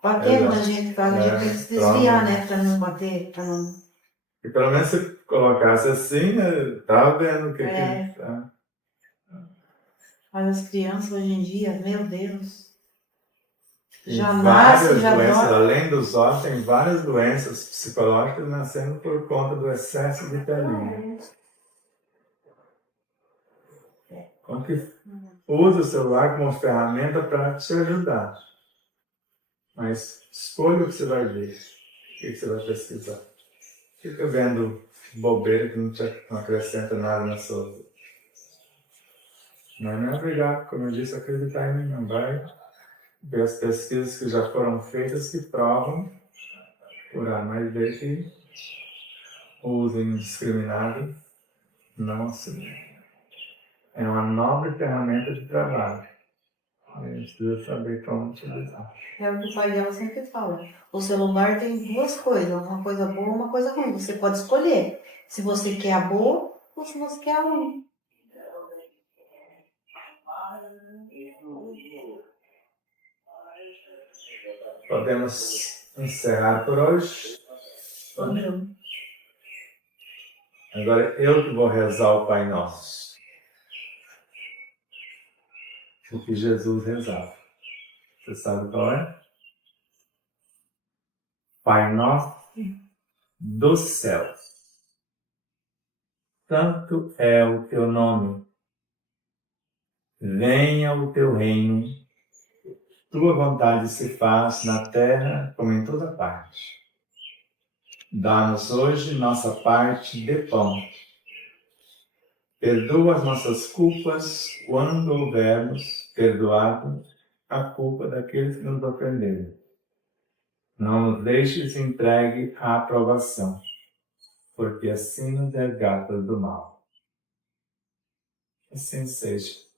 Pra que a gente fala? A gente tem que se desviar, né? Pra não bater, pra não... E pelo menos se colocasse assim, né, tá vendo o que tá. Mas as crianças hoje em dia, meu Deus. Tem Já nasce, várias já doenças, dorme. além dos ossos, tem várias doenças psicológicas nascendo por conta do excesso de telinha. Então, que use o celular como ferramenta para te ajudar. Mas escolha o que você vai ver, o que você vai pesquisar. Fica vendo bobeira que não acrescenta nada na sua vida. Mas não é obrigado, como eu disse, a acreditar em mim. Não vai ver as pesquisas que já foram feitas que provam curar, mas ver que o uso indiscriminado não auxilia. É uma nobre ferramenta de trabalho. A gente precisa saber como utilizar. É o que o pai dela sempre fala. O celular tem duas coisas, uma coisa boa e uma coisa ruim. Você pode escolher se você quer a boa ou se você quer a ruim. Podemos encerrar por hoje. Agora eu que vou rezar o Pai Nosso. O que Jesus rezava. Você sabe qual é? Pai Nosso do céu. Santo é o teu nome. Venha o teu reino. Tua vontade se faz na terra como em toda parte. Dá-nos hoje nossa parte de pão. Perdoa as nossas culpas quando houvermos perdoado a culpa daqueles que nos ofenderam. Não nos deixes entregue à aprovação, porque assim nos resgatas do mal. Assim seja.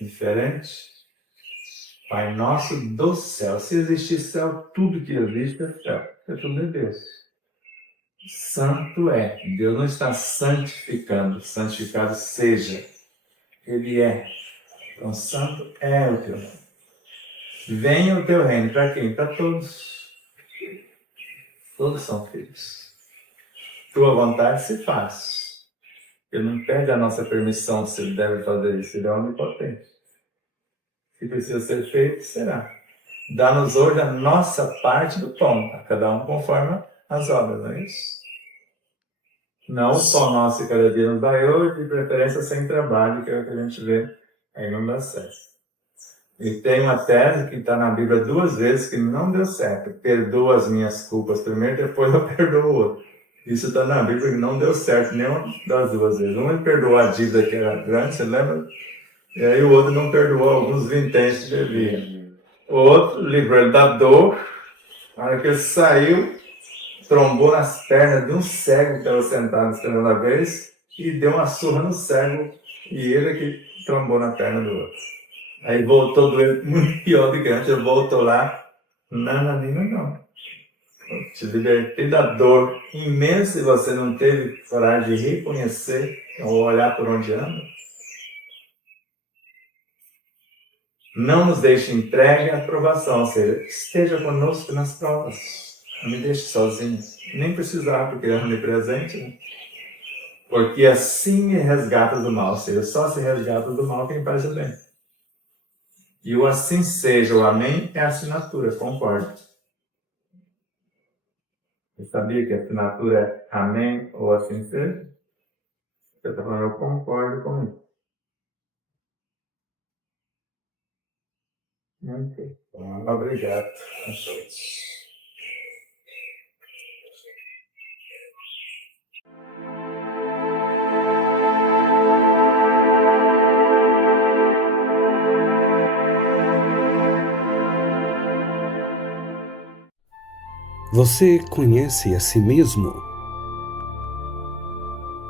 Diferente? Pai nosso do céu. Se existir céu, tudo que existe é céu. É tudo de Deus. Santo é. Deus não está santificando. Santificado seja. Ele é. Então, santo é o teu nome. Venha o teu reino. Para quem? Para todos. Todos são filhos. Tua vontade se faz. Ele não pede a nossa permissão se ele deve fazer isso. Ele é onipotente. Se precisa ser feito, será. Dá-nos hoje a nossa parte do pão, a cada um conforme as obras, não é isso? Não o pão nosso que cada dia nos dai hoje, de preferência sem trabalho, que é o que a gente vê aí não dá certo. E tem uma tese que está na Bíblia 2 vezes que não deu certo. Perdoa as minhas culpas primeiro, depois eu perdoo o outro. Isso está na Bíblia que não deu certo nenhuma das 2 vezes. Um ele perdoou a dívida que era grande, você lembra? E aí o outro não perdoou alguns vinténs que devia. O outro livrou ele da dor. Na hora que ele saiu, trombou nas pernas de um cego que estava sentado esperando a vez e deu uma surra no cego e ele que trombou na perna do outro. Aí voltou doendo muito pior do que antes. Ele voltou lá, nananina não. Eu te libertei da dor imensa e você não teve coragem de reconhecer ou olhar por onde anda. Não nos deixe entregue à provação, ou seja, esteja conosco nas provas. Não me deixe sozinho. Nem precisar, porque é onipresente, né? Porque assim me resgata do mal, ou seja, só se resgata do mal quem faz o bem. E o assim seja, o amém, é a assinatura, concordo. Você sabia que a assinatura é amém ou assim seja? Você está falando, eu concordo com isso. Muito bom, obrigado a todos. Você conhece a si mesmo?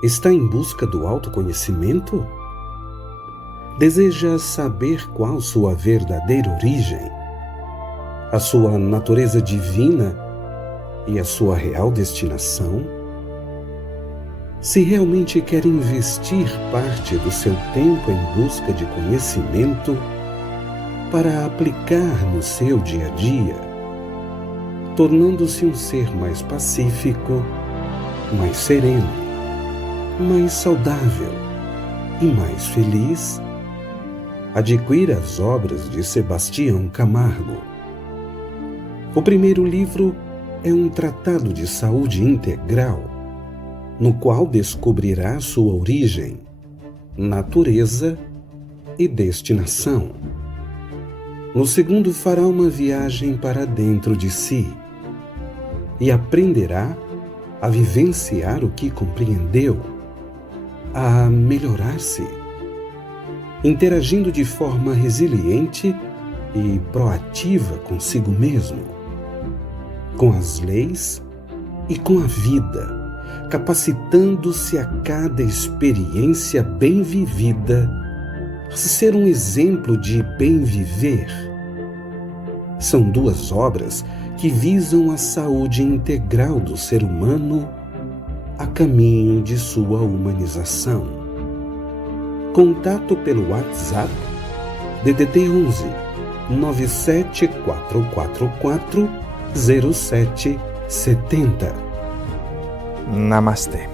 Está em busca do autoconhecimento? Deseja saber qual sua verdadeira origem, a sua natureza divina e a sua real destinação? Se realmente quer investir parte do seu tempo em busca de conhecimento para aplicar no seu dia a dia, tornando-se um ser mais pacífico, mais sereno, mais saudável e mais feliz, adquira as obras de Sebastião Camargo. O primeiro livro é um tratado de saúde integral, no qual descobrirá sua origem, natureza e destinação. No segundo, fará uma viagem para dentro de si e aprenderá a vivenciar o que compreendeu, a melhorar-se, interagindo de forma resiliente e proativa consigo mesmo, com as leis e com a vida, capacitando-se a cada experiência bem vivida a ser um exemplo de bem viver. São duas obras que visam a saúde integral do ser humano a caminho de sua humanização. Contato pelo WhatsApp DDD 11 97444 0770. Namastê.